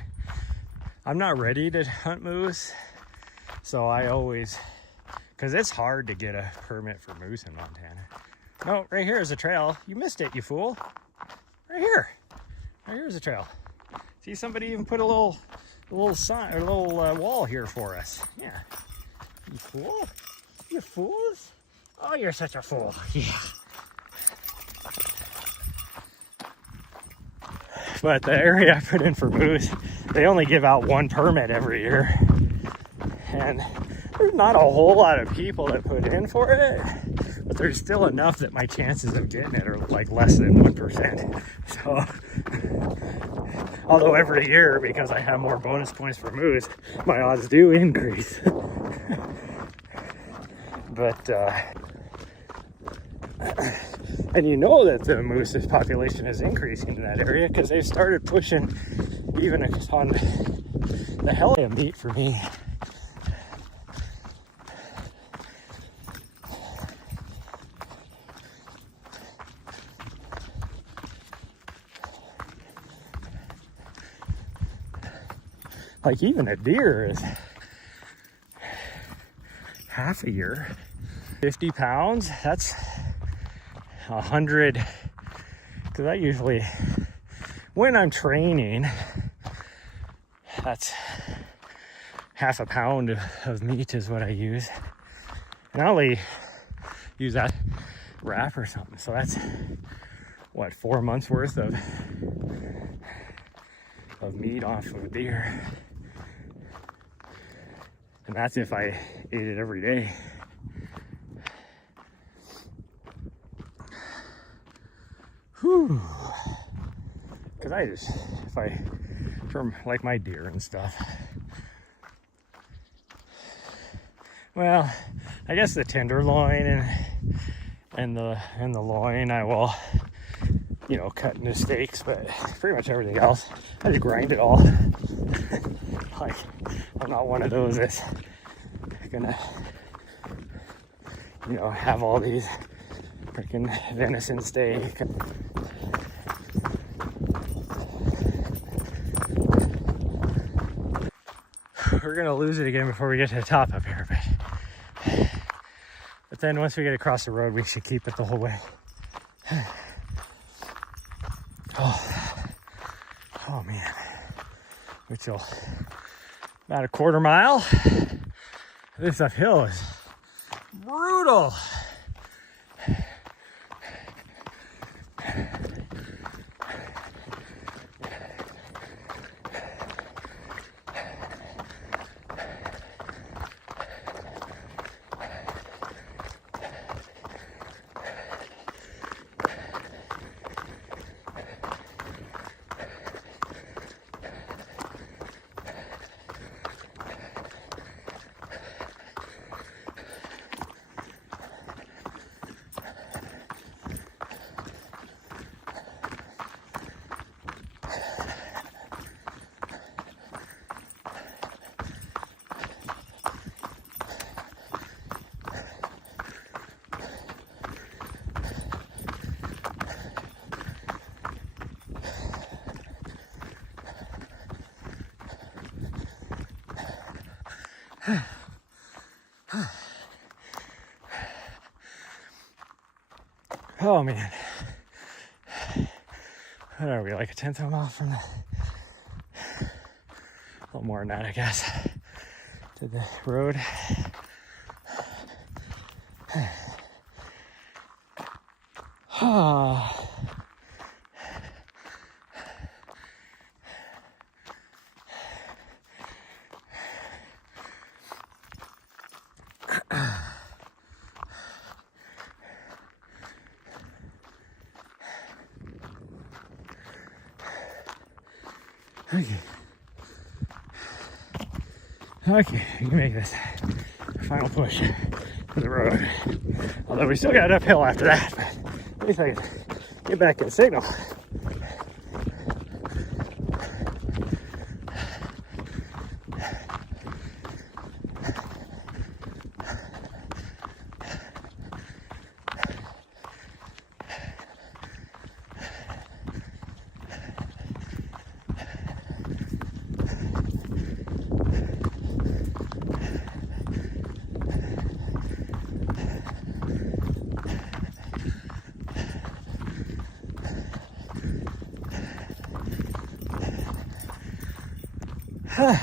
I'm not ready to hunt moose, so I always, because it's hard to get a permit for moose in Montana. No, right here is a trail. You missed it, you fool. Right here. Right here's a trail. See, somebody even put a little sign or a little wall here for us. Yeah. You fool. You fools. Oh, you're such a fool. Yeah. But the area I put in for moose, they only give out one permit every year. And there's not a whole lot of people that put in for it, but there's still enough that my chances of getting it are like less than 1%. So, although every year, because I have more bonus points for moose, my odds do increase. But, and you know that the moose population is increasing in that area because they've started pushing even on the hell of meat for me. Like even a deer is half a year. 50 pounds, that's 100, because I usually, when I'm training, that's half a pound of meat is what I use. And I only use that wrap or something. So that's, what, 4 months worth of meat off of a deer. And that's if I ate it every day. Whew. Cause I just, from like my deer and stuff. Well, I guess the tenderloin and the loin I will, you know, cut into steaks, but pretty much everything else, I just grind it all. Like, I'm not one of those that's gonna, you know, have all these freaking venison steak. We're gonna lose it again before we get to the top up here, but then once we get across the road, we should keep it the whole way. Oh man, which will about a quarter mile. This uphill is brutal. Oh man, what are we, like a 10th of a mile from the, a little more than that I guess, to the road. Okay, you can make this final push to the road. Although we still got uphill after that, but at least I can get back to the signal. Okay,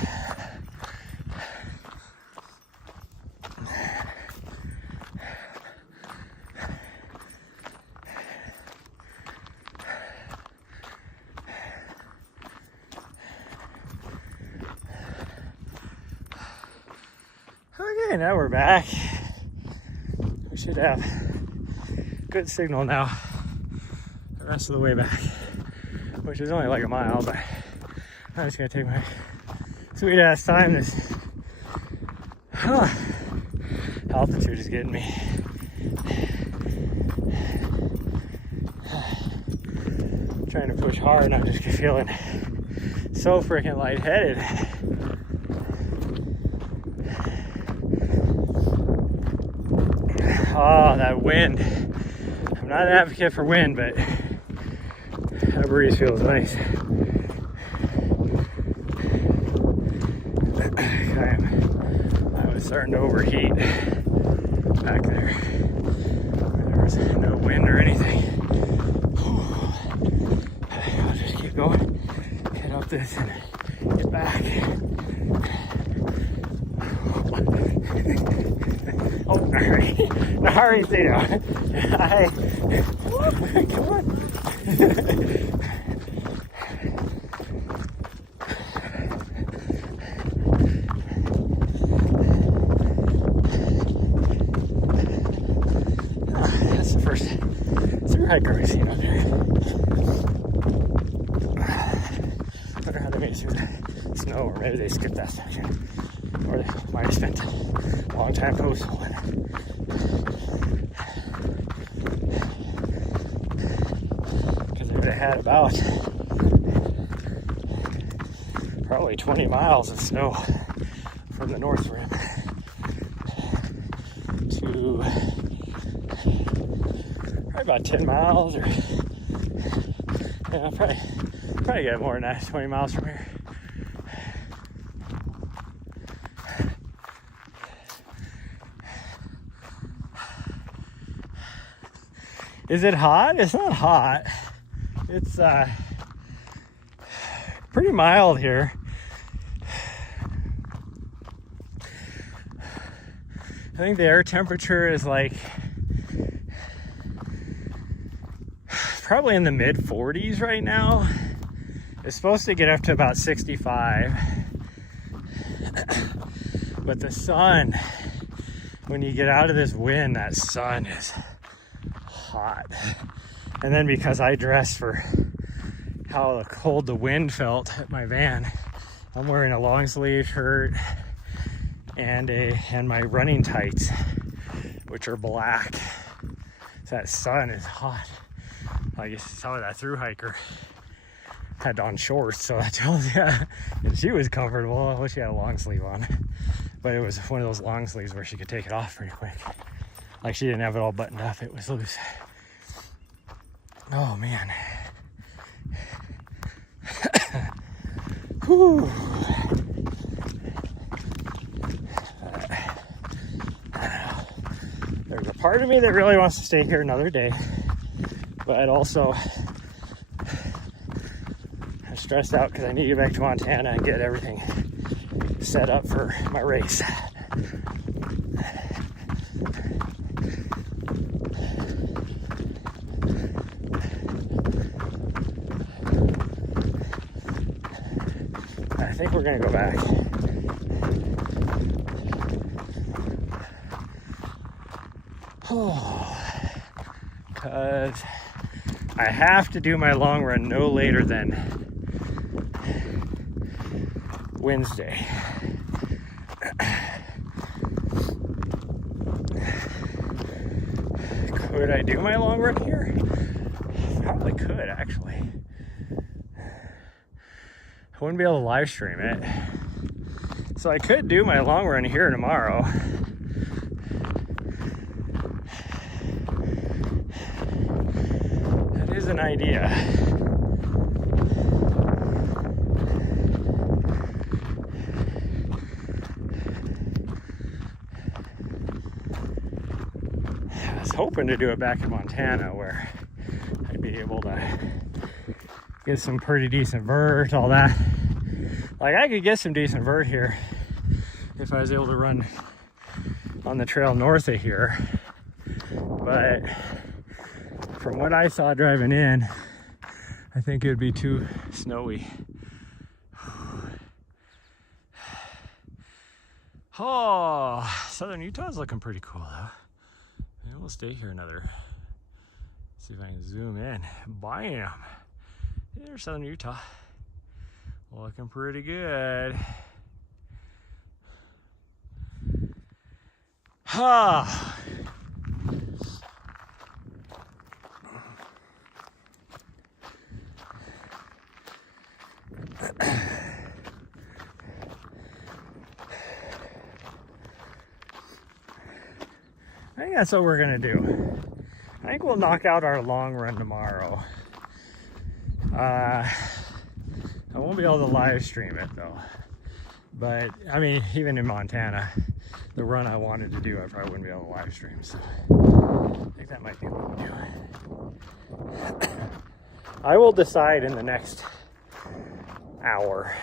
now we're back. We should have good signal now the rest of the way back, which is only like a mile, but I'm just gonna take my sweet ass time. This altitude is getting me. Trying to push hard, and I'm just feeling so freaking lightheaded. Oh, that wind. I'm not an advocate for wind, but that breeze feels nice. I was starting to overheat back there. There was no wind or anything. I'll just keep going, get up this and get back. Oh, all right. Now hurry, stay down. Hi. Come on. That's the first through hiker we've seen out there. I wonder how they made it through the snow, or maybe they skipped that section. Or they might have spent a long time coastal. Because they would have had about probably 20 miles of snow from the north rim to probably about 10 miles, or yeah, probably get more than that, 20 miles from here. Is it hot? It's not hot. It's pretty mild here. I think the air temperature is like probably in the mid 40s right now. It's supposed to get up to about 65. But the sun, when you get out of this wind, that sun is hot. And then because I dressed for how cold the wind felt at my van, I'm wearing a long sleeve shirt and my running tights, which are black. So that sun is hot. I guess some of that through hiker had on shorts, so that tells you she was comfortable. I wish she had a long sleeve on, but it was one of those long sleeves where she could take it off pretty quick. Like she didn't have it all buttoned up, it was loose. Oh man. Whew. There's a part of me that really wants to stay here another day, but also I'm stressed out because I need to get back to Montana and get everything set up for my race. I think we're gonna go back. Because I have to do my long run no later than Wednesday. Could I do my long run here? Probably could, actually. I wouldn't be able to live stream it. So I could do my long run here tomorrow. That is an idea. I was hoping to do it back in Montana where I'd be able to get some pretty decent vert, all that Like, I could get some decent vert here if I was able to run on the trail north of here. But from what I saw driving in, I think it would be too snowy. Oh, southern Utah's looking pretty cool though. And we'll stay here another. See if I can zoom in. Bam! There's southern Utah. Looking pretty good. Ah. I think that's what we're gonna do. I think we'll knock out our long run tomorrow. I won't be able to live stream it though. But I mean, even in Montana, the run I wanted to do, I probably wouldn't be able to live stream. So I think that might be what we'll do. I will decide in the next hour.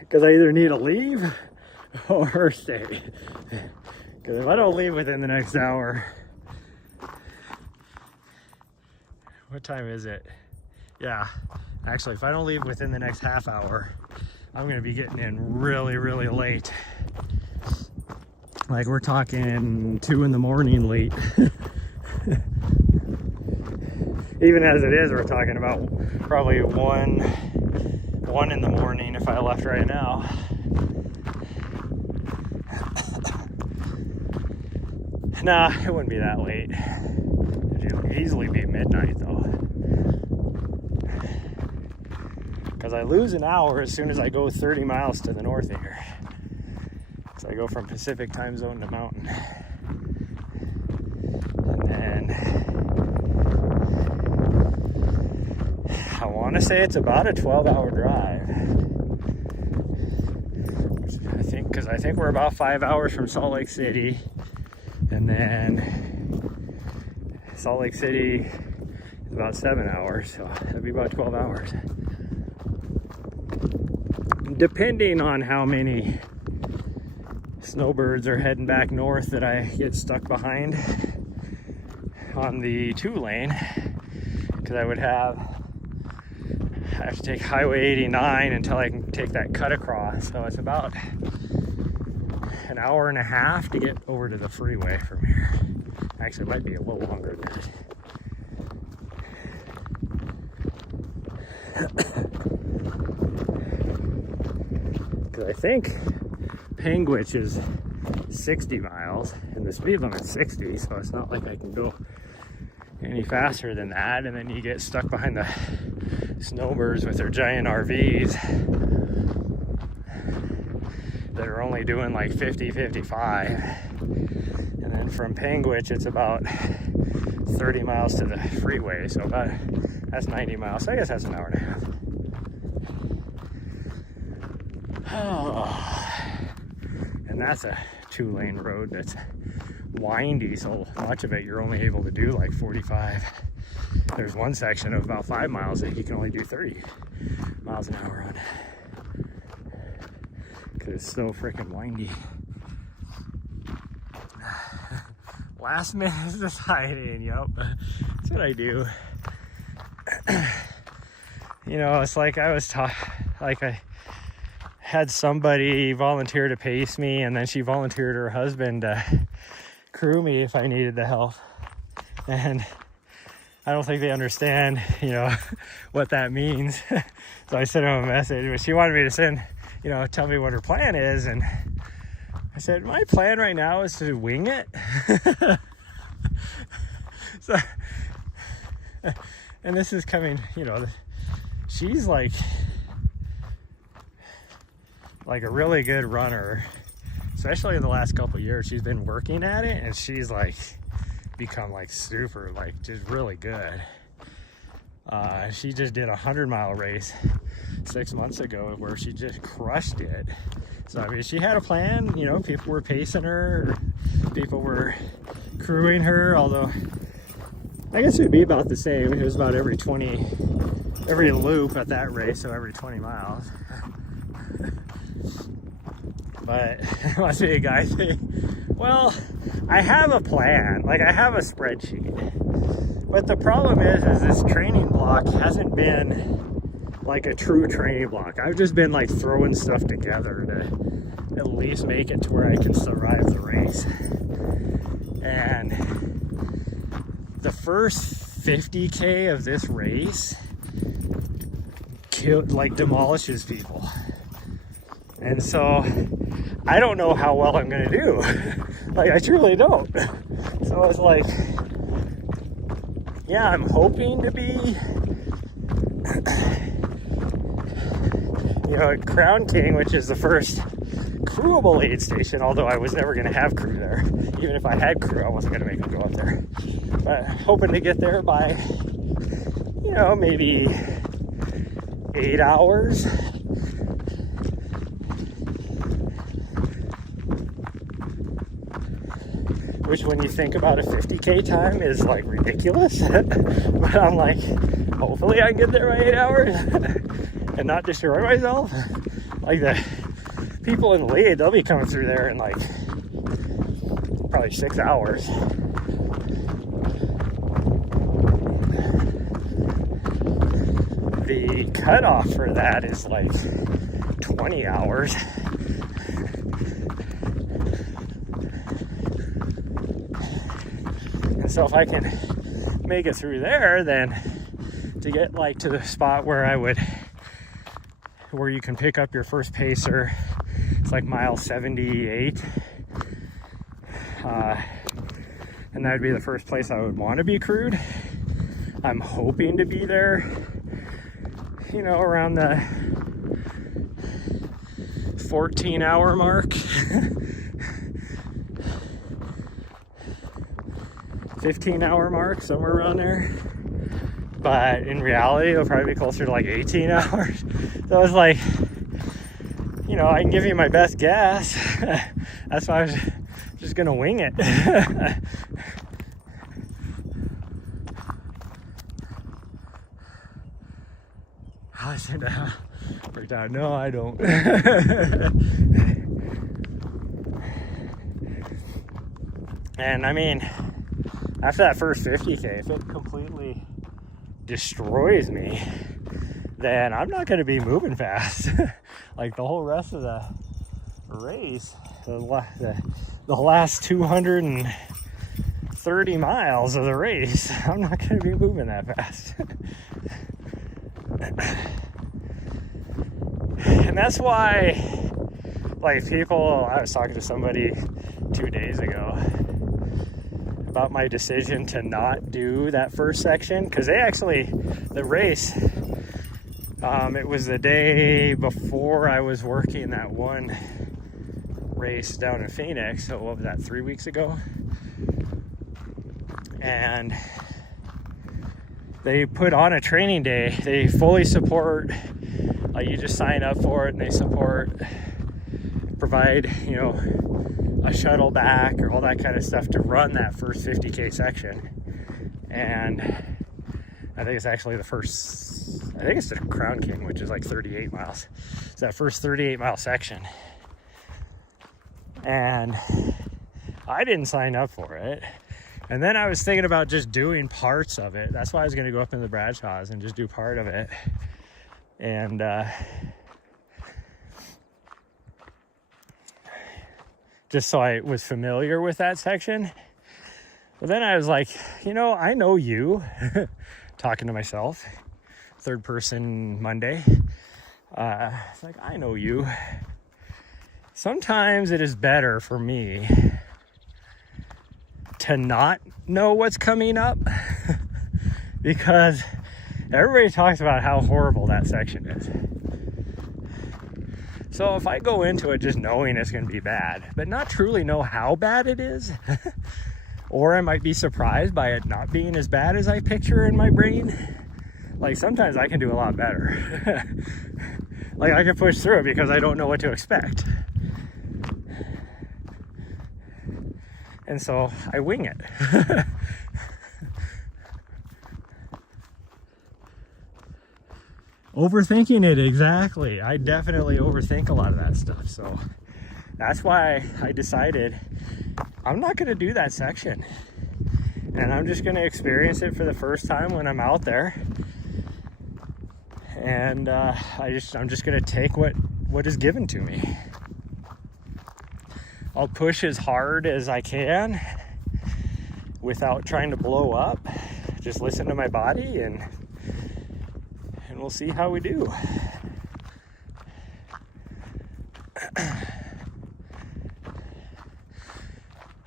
Because I either need to leave or stay. Because if I don't leave within the next hour, what time is it? Yeah, actually, if I don't leave within the next half hour, I'm gonna be getting in really, really late. Like, we're talking 2 in the morning late. Even as it is, we're talking about probably 1 in the morning if I left right now. Nah, it wouldn't be that late. It'd easily be midnight though. Because I lose an hour as soon as I go 30 miles to the north of here. So I go from Pacific time zone to mountain. And then I want to say it's about a 12-hour drive. Because I think we're about 5 hours from Salt Lake City. And then Salt Lake City is about 7 hours, so that'd be about 12 hours. Depending on how many snowbirds are heading back north that I get stuck behind on the 2-lane, because I have to take Highway 89 until I can take that cut across. So it's about an hour and a half to get over to the freeway from here. Actually, it might be a little longer than that. Because I think Panguitch is 60 miles and the speed limit's 60, so it's not like I can go any faster than that. And then you get stuck behind the snowbirds with their giant RVs that are only doing like 50, 55. And then from Panguitch, it's about 30 miles to the freeway. So that's 90 miles. So I guess that's an hour and a half. Oh. And that's a 2-lane road that's windy. So much of it, you're only able to do like 45. There's one section of about 5 miles that you can only do 30 miles an hour on. Because it's so freaking windy. Last minute deciding, yep, that's what I do. You know, it's like I had somebody volunteer to pace me, and then she volunteered her husband to crew me if I needed the help. And I don't think they understand, you know, what that means. So I sent him a message, but she wanted me to send, you know, tell me what her plan is. And I said, my plan right now is to wing it. So, and this is coming, you know, she's like a really good runner, especially in the last couple of years. She's been working at it, and she's like become like super, like just really good. She just did a 100-mile race 6 months ago where she just crushed it. So I mean, she had a plan, you know, people were pacing her, people were crewing her, although I guess it would be about the same. It was about every 20 every loop at that race, so every 20 miles. But it must be a guy thing. Well, I have a plan, like I have a spreadsheet. But the problem is this training block hasn't been like a true training block. I've just been like throwing stuff together to at least make it to where I can survive the race. And the first 50K of this race demolishes people. And so I don't know how well I'm gonna do. Like, I truly don't. So it's like, yeah, I'm hoping to be, you know, at Crown King, which is the first crewable aid station, although I was never gonna have crew there. Even if I had crew, I wasn't gonna make them go up there. But hoping to get there by, you know, maybe 8 hours. Which, when you think about a 50K time, is like ridiculous. But I'm like, hopefully I can get there by 8 hours and not destroy myself. Like, the people in the lead, they'll be coming through there in like probably 6 hours. The cutoff for that is like 20 hours. So if I can make it through there, then to get like to the spot where you can pick up your first pacer, it's like mile 78. And that would be the first place I would want to be crewed. I'm hoping to be there, you know, around the 14-hour mark. 15-hour mark, somewhere around there. But in reality, it'll probably be closer to like 18 hours. So I was like, you know, I can give you my best guess. That's why I was just gonna wing it. I said, freaked out. No, I don't. And I mean, after that first 50K, if it completely destroys me, then I'm not going to be moving fast. Like the whole rest of the race, the last 230 miles of the race, I'm not going to be moving that fast. And that's why, like, people, I was talking to somebody 2 days ago about my decision to not do that first section, because the race, it was the day before I was working that one race down in Phoenix. So what was that, 3 weeks ago? And they put on a training day. They fully support, like, you just sign up for it, and they provide, you know, a shuttle back or all that kind of stuff to run that first 50K section. And I think it's actually it's the Crown King, which is like 38 miles. It's that first 38 mile section. And I didn't sign up for it. And then I was thinking about just doing parts of it. That's why I was going to go up in the Bradshaws and just do part of it. And just so I was familiar with that section. But then I was like, you know, I know you, talking to myself, third person Monday. It's like, I know you. Sometimes it is better for me to not know what's coming up because everybody talks about how horrible that section is. So if I go into it just knowing it's going to be bad, but not truly know how bad it is, or I might be surprised by it not being as bad as I picture in my brain, like sometimes I can do a lot better. Like I can push through it because I don't know what to expect. And so I wing it. Overthinking it, exactly. I definitely overthink a lot of that stuff. So that's why I decided I'm not going to do that section. And I'm just going to experience it for the first time when I'm out there. And I'm just going to take what is given to me. I'll push as hard as I can without trying to blow up. Just listen to my body and we'll see how we do.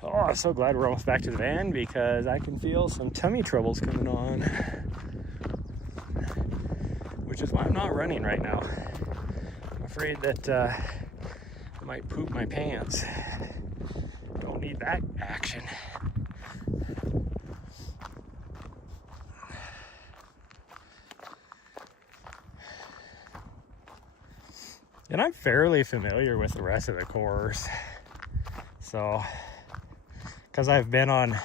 Oh, I'm so glad we're almost back to the van because I can feel some tummy troubles coming on. Which is why I'm not running right now. I'm afraid that I might poop my pants. Don't need that action. And I'm fairly familiar with the rest of the course. So, because I've been on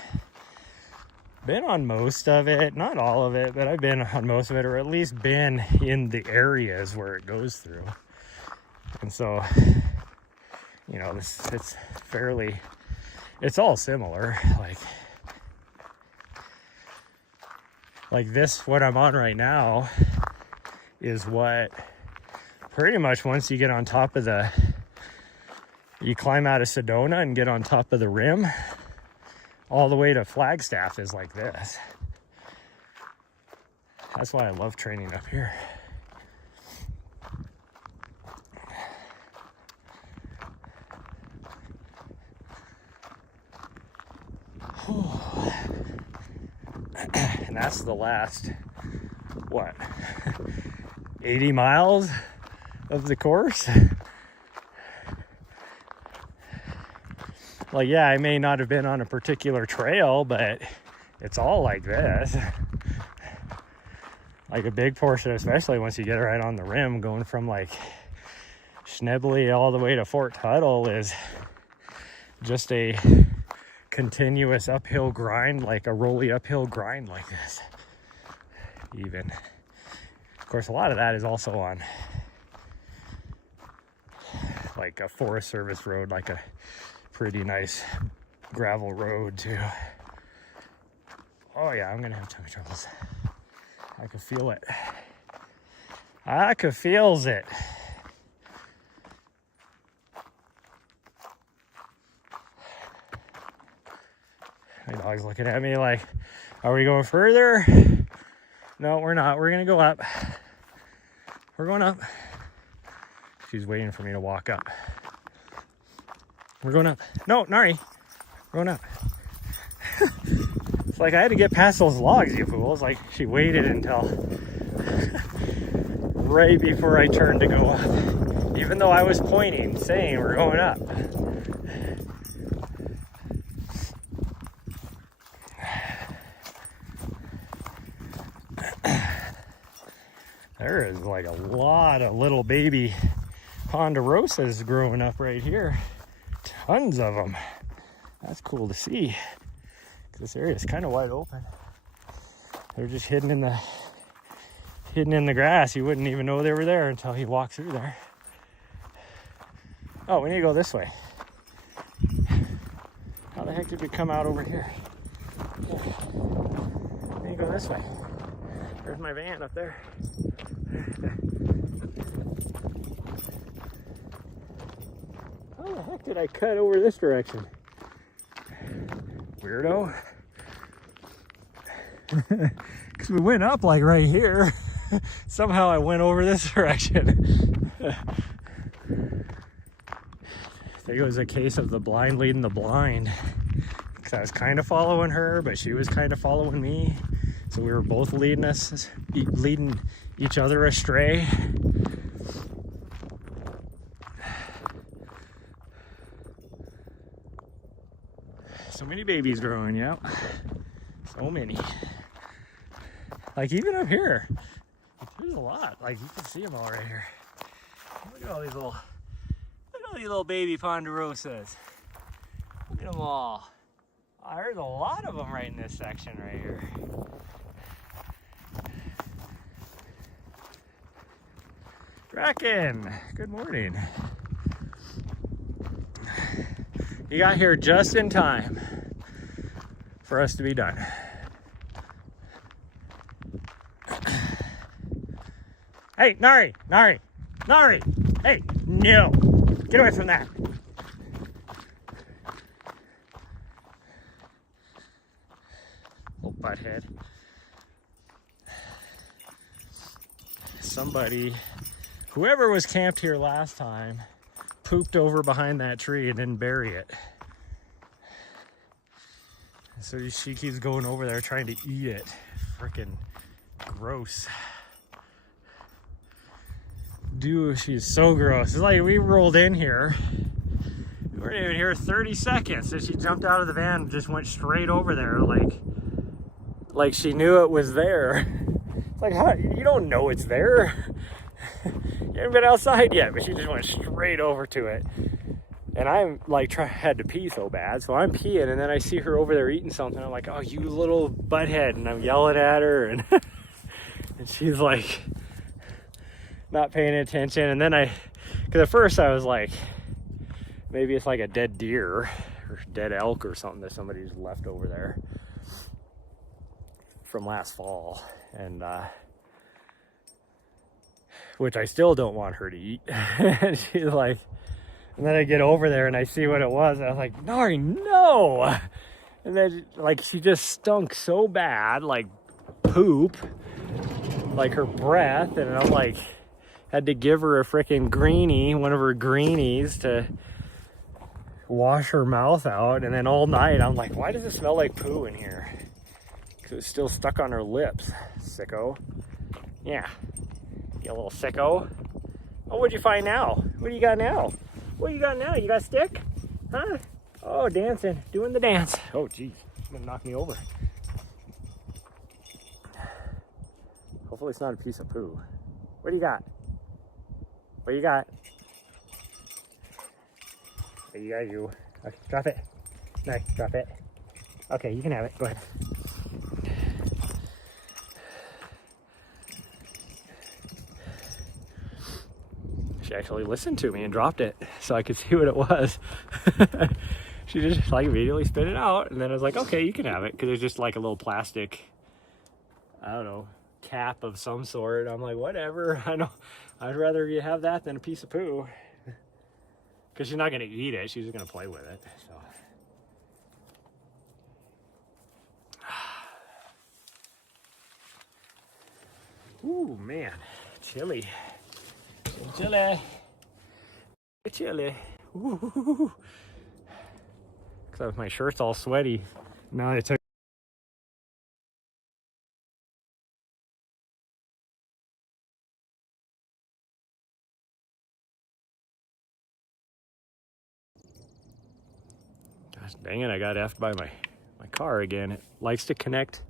most of it, not all of it, but I've been on most of it, or at least been in the areas where it goes through. And so, you know, it's all similar. Like this, what I'm on right now is what pretty much once you get on top of you climb out of Sedona and get on top of the rim, all the way to Flagstaff is like this. That's why I love training up here. And that's the last, 80 miles of the course. Like, yeah, I may not have been on a particular trail, but it's all like this. Like a big portion, especially once you get right on the rim, going from like Schnebly all the way to Fort Tuttle is just a continuous uphill grind, like a rolly uphill grind like this. Even. Of course, a lot of that is also on like a Forest Service road, like a pretty nice gravel road too. Oh yeah, I'm gonna have tummy troubles. I can feel it. I can feels it. My dog's looking at me like, are we going further? No, we're not. We're gonna go up. We're going up. She's waiting for me to walk up. We're going up. No, Nari. We're going up. It's like I had to get past those logs, you fools. Like she waited until right before I turned to go up. Even though I was pointing, saying we're going up. There is like a lot of little baby ponderosas growing up right here. Tons of them. That's cool to see. This area is kind of wide open. They're just hidden in the grass. You wouldn't even know they were there until you walk through there. Oh, we need to go this way. How the heck did we come out over here? We need to go this way. There's my van up there. How the heck did I cut over this direction? Weirdo. Because we went up like right here. Somehow I went over this direction. I think it was a case of the blind leading the blind. Because I was kind of following her, but she was kind of following me. So we were both leading each other astray. So many babies growing, yeah. So many. Like even up here, there's a lot. Like you can see them all right here. Look at all these little baby ponderosas. Look at them all. Oh, there's a lot of them right in this section right here. Kraken, good morning. You got here just in time for us to be done. Hey, Nari, hey, no, get away from that. Little butthead. Somebody, whoever was camped here last time, pooped over behind that tree and didn't bury it. So she keeps going over there trying to eat it. Freaking gross. Dude, she's so gross. It's like we rolled in here. We weren't even here 30 seconds and she jumped out of the van and just went straight over there like she knew it was there. It's like, how, you don't know it's there. You haven't been outside yet, but she just went straight over to it. And I'm like, had to pee so bad, so I'm peeing, and then I see her over there eating something. I'm like, oh, you little butthead, and I'm yelling at her, and and she's like, not paying attention. And then because at first I was like, maybe it's like a dead deer or dead elk or something that somebody's left over there from last fall, and which I still don't want her to eat. And she's like, and then I get over there and I see what it was, and I was like, Nari, no. And then like she just stunk so bad, like poop, like her breath, and I'm like, had to give her a freaking greenie, one of her greenies, to wash her mouth out. And then all night I'm like, why does it smell like poo in here? Because it's still stuck on her lips. Sicko. Yeah, you little sicko. Oh, what'd you find now? What do you got now? What do you got now? You got a stick? Huh? Oh, dancing, doing the dance. Oh, geez, it's gonna knock me over. Hopefully it's not a piece of poo. What do you got? What do you got? There you got you. Okay, drop it. No, drop it. Okay, you can have it. Go ahead. She actually listened to me and dropped it so I could see what it was. She just like immediately spit it out, and then I was like, okay, you can have it, because it's just like a little plastic, I don't know, cap of some sort. I'm like, whatever. I know, I'd rather you have that than a piece of poo, because she's not gonna eat it, she's just gonna play with it. So ooh, man, chilly. Chilly. Ooh. Cause my shirt's all sweaty. Now I took. Gosh dang it! I got effed by my car again. It likes to connect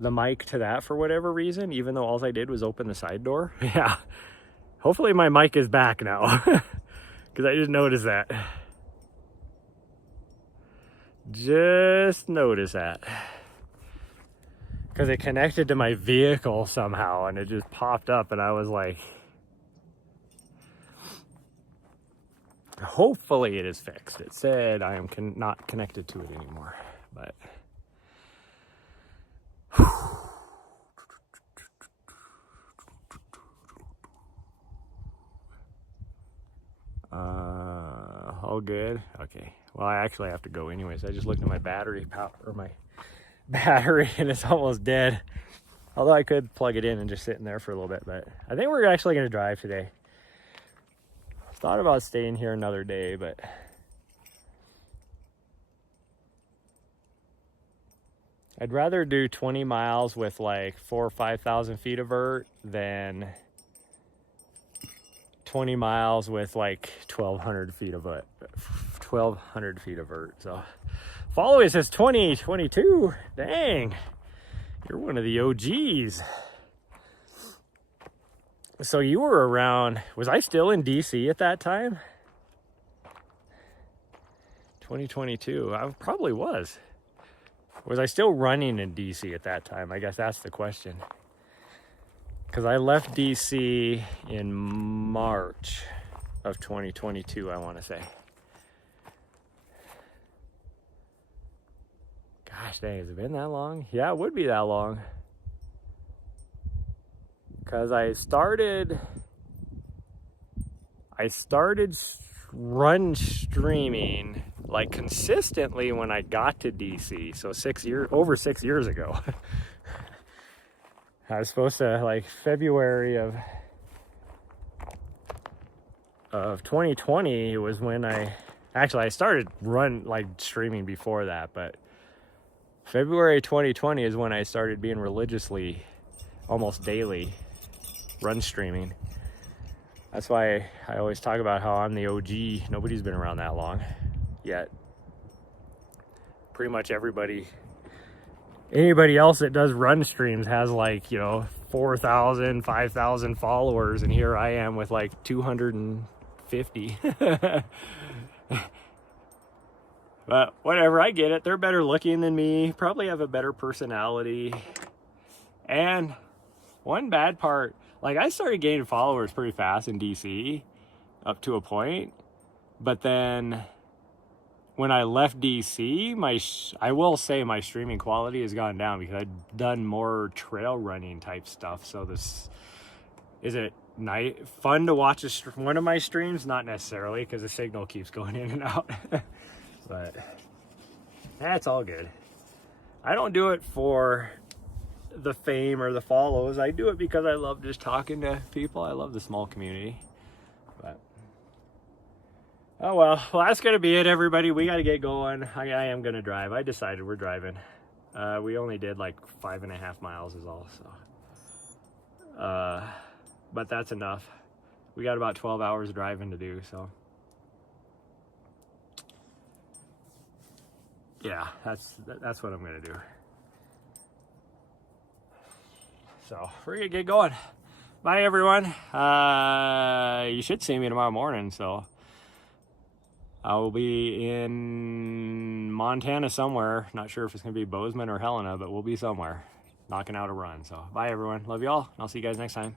the mic to that for whatever reason, even though all I did was open the side door. Yeah. Hopefully my mic is back now, because I just noticed that. Just noticed that. Because it connected to my vehicle somehow, and it just popped up, and I was like, hopefully it is fixed. It said I am not connected to it anymore, but. All good. Okay. Well, I actually have to go anyways. I just looked at my battery and it's almost dead. Although I could plug it in and just sit in there for a little bit, but I think we're actually going to drive today. Thought about staying here another day, but I'd rather do 20 miles with like 4,000 or 5,000 feet of vert than 20 miles with like 1,200 feet of it. 1,200 feet of vert. So follow it says 2022. Dang, you're one of the OGs. So you were around, was I still in DC at that time? 2022, I probably was. Was I still running in DC at that time? I guess that's the question. because I left DC in March of 2022, I want to say. Gosh dang, has it been that long? Yeah, it would be that long. Because I started run streaming like consistently when I got to DC. So over 6 years ago. I was supposed to, like, February of 2020 was when I started streaming before that, but February 2020 is when I started being religiously, almost daily, run streaming. That's why I always talk about how I'm the OG. Nobody's been around that long yet. Pretty much anybody else that does run streams has, like, 4,000, 5,000 followers, and here I am with like 250. But whatever, I get it. They're better looking than me, probably have a better personality. And one bad part, like, I started gaining followers pretty fast in DC up to a point, but then when I left DC, I will say my streaming quality has gone down because I've done more trail running type stuff. So is it fun to watch one of my streams? Not necessarily, because the signal keeps going in and out. But that's all good. I don't do it for the fame or the follows. I do it because I love just talking to people. I love the small community. But oh well, that's gonna be it, everybody. We got to get going. I am gonna drive. I decided we're driving. We only did like 5.5 miles is all, so but that's enough. We got about 12 hours of driving to do, so yeah, that's what I'm gonna do. So we're gonna get going. Bye, everyone. You should see me tomorrow morning, so I will be in Montana somewhere. Not sure if it's gonna be Bozeman or Helena, but we'll be somewhere knocking out a run. So bye, everyone. Love you all. I'll see you guys next time.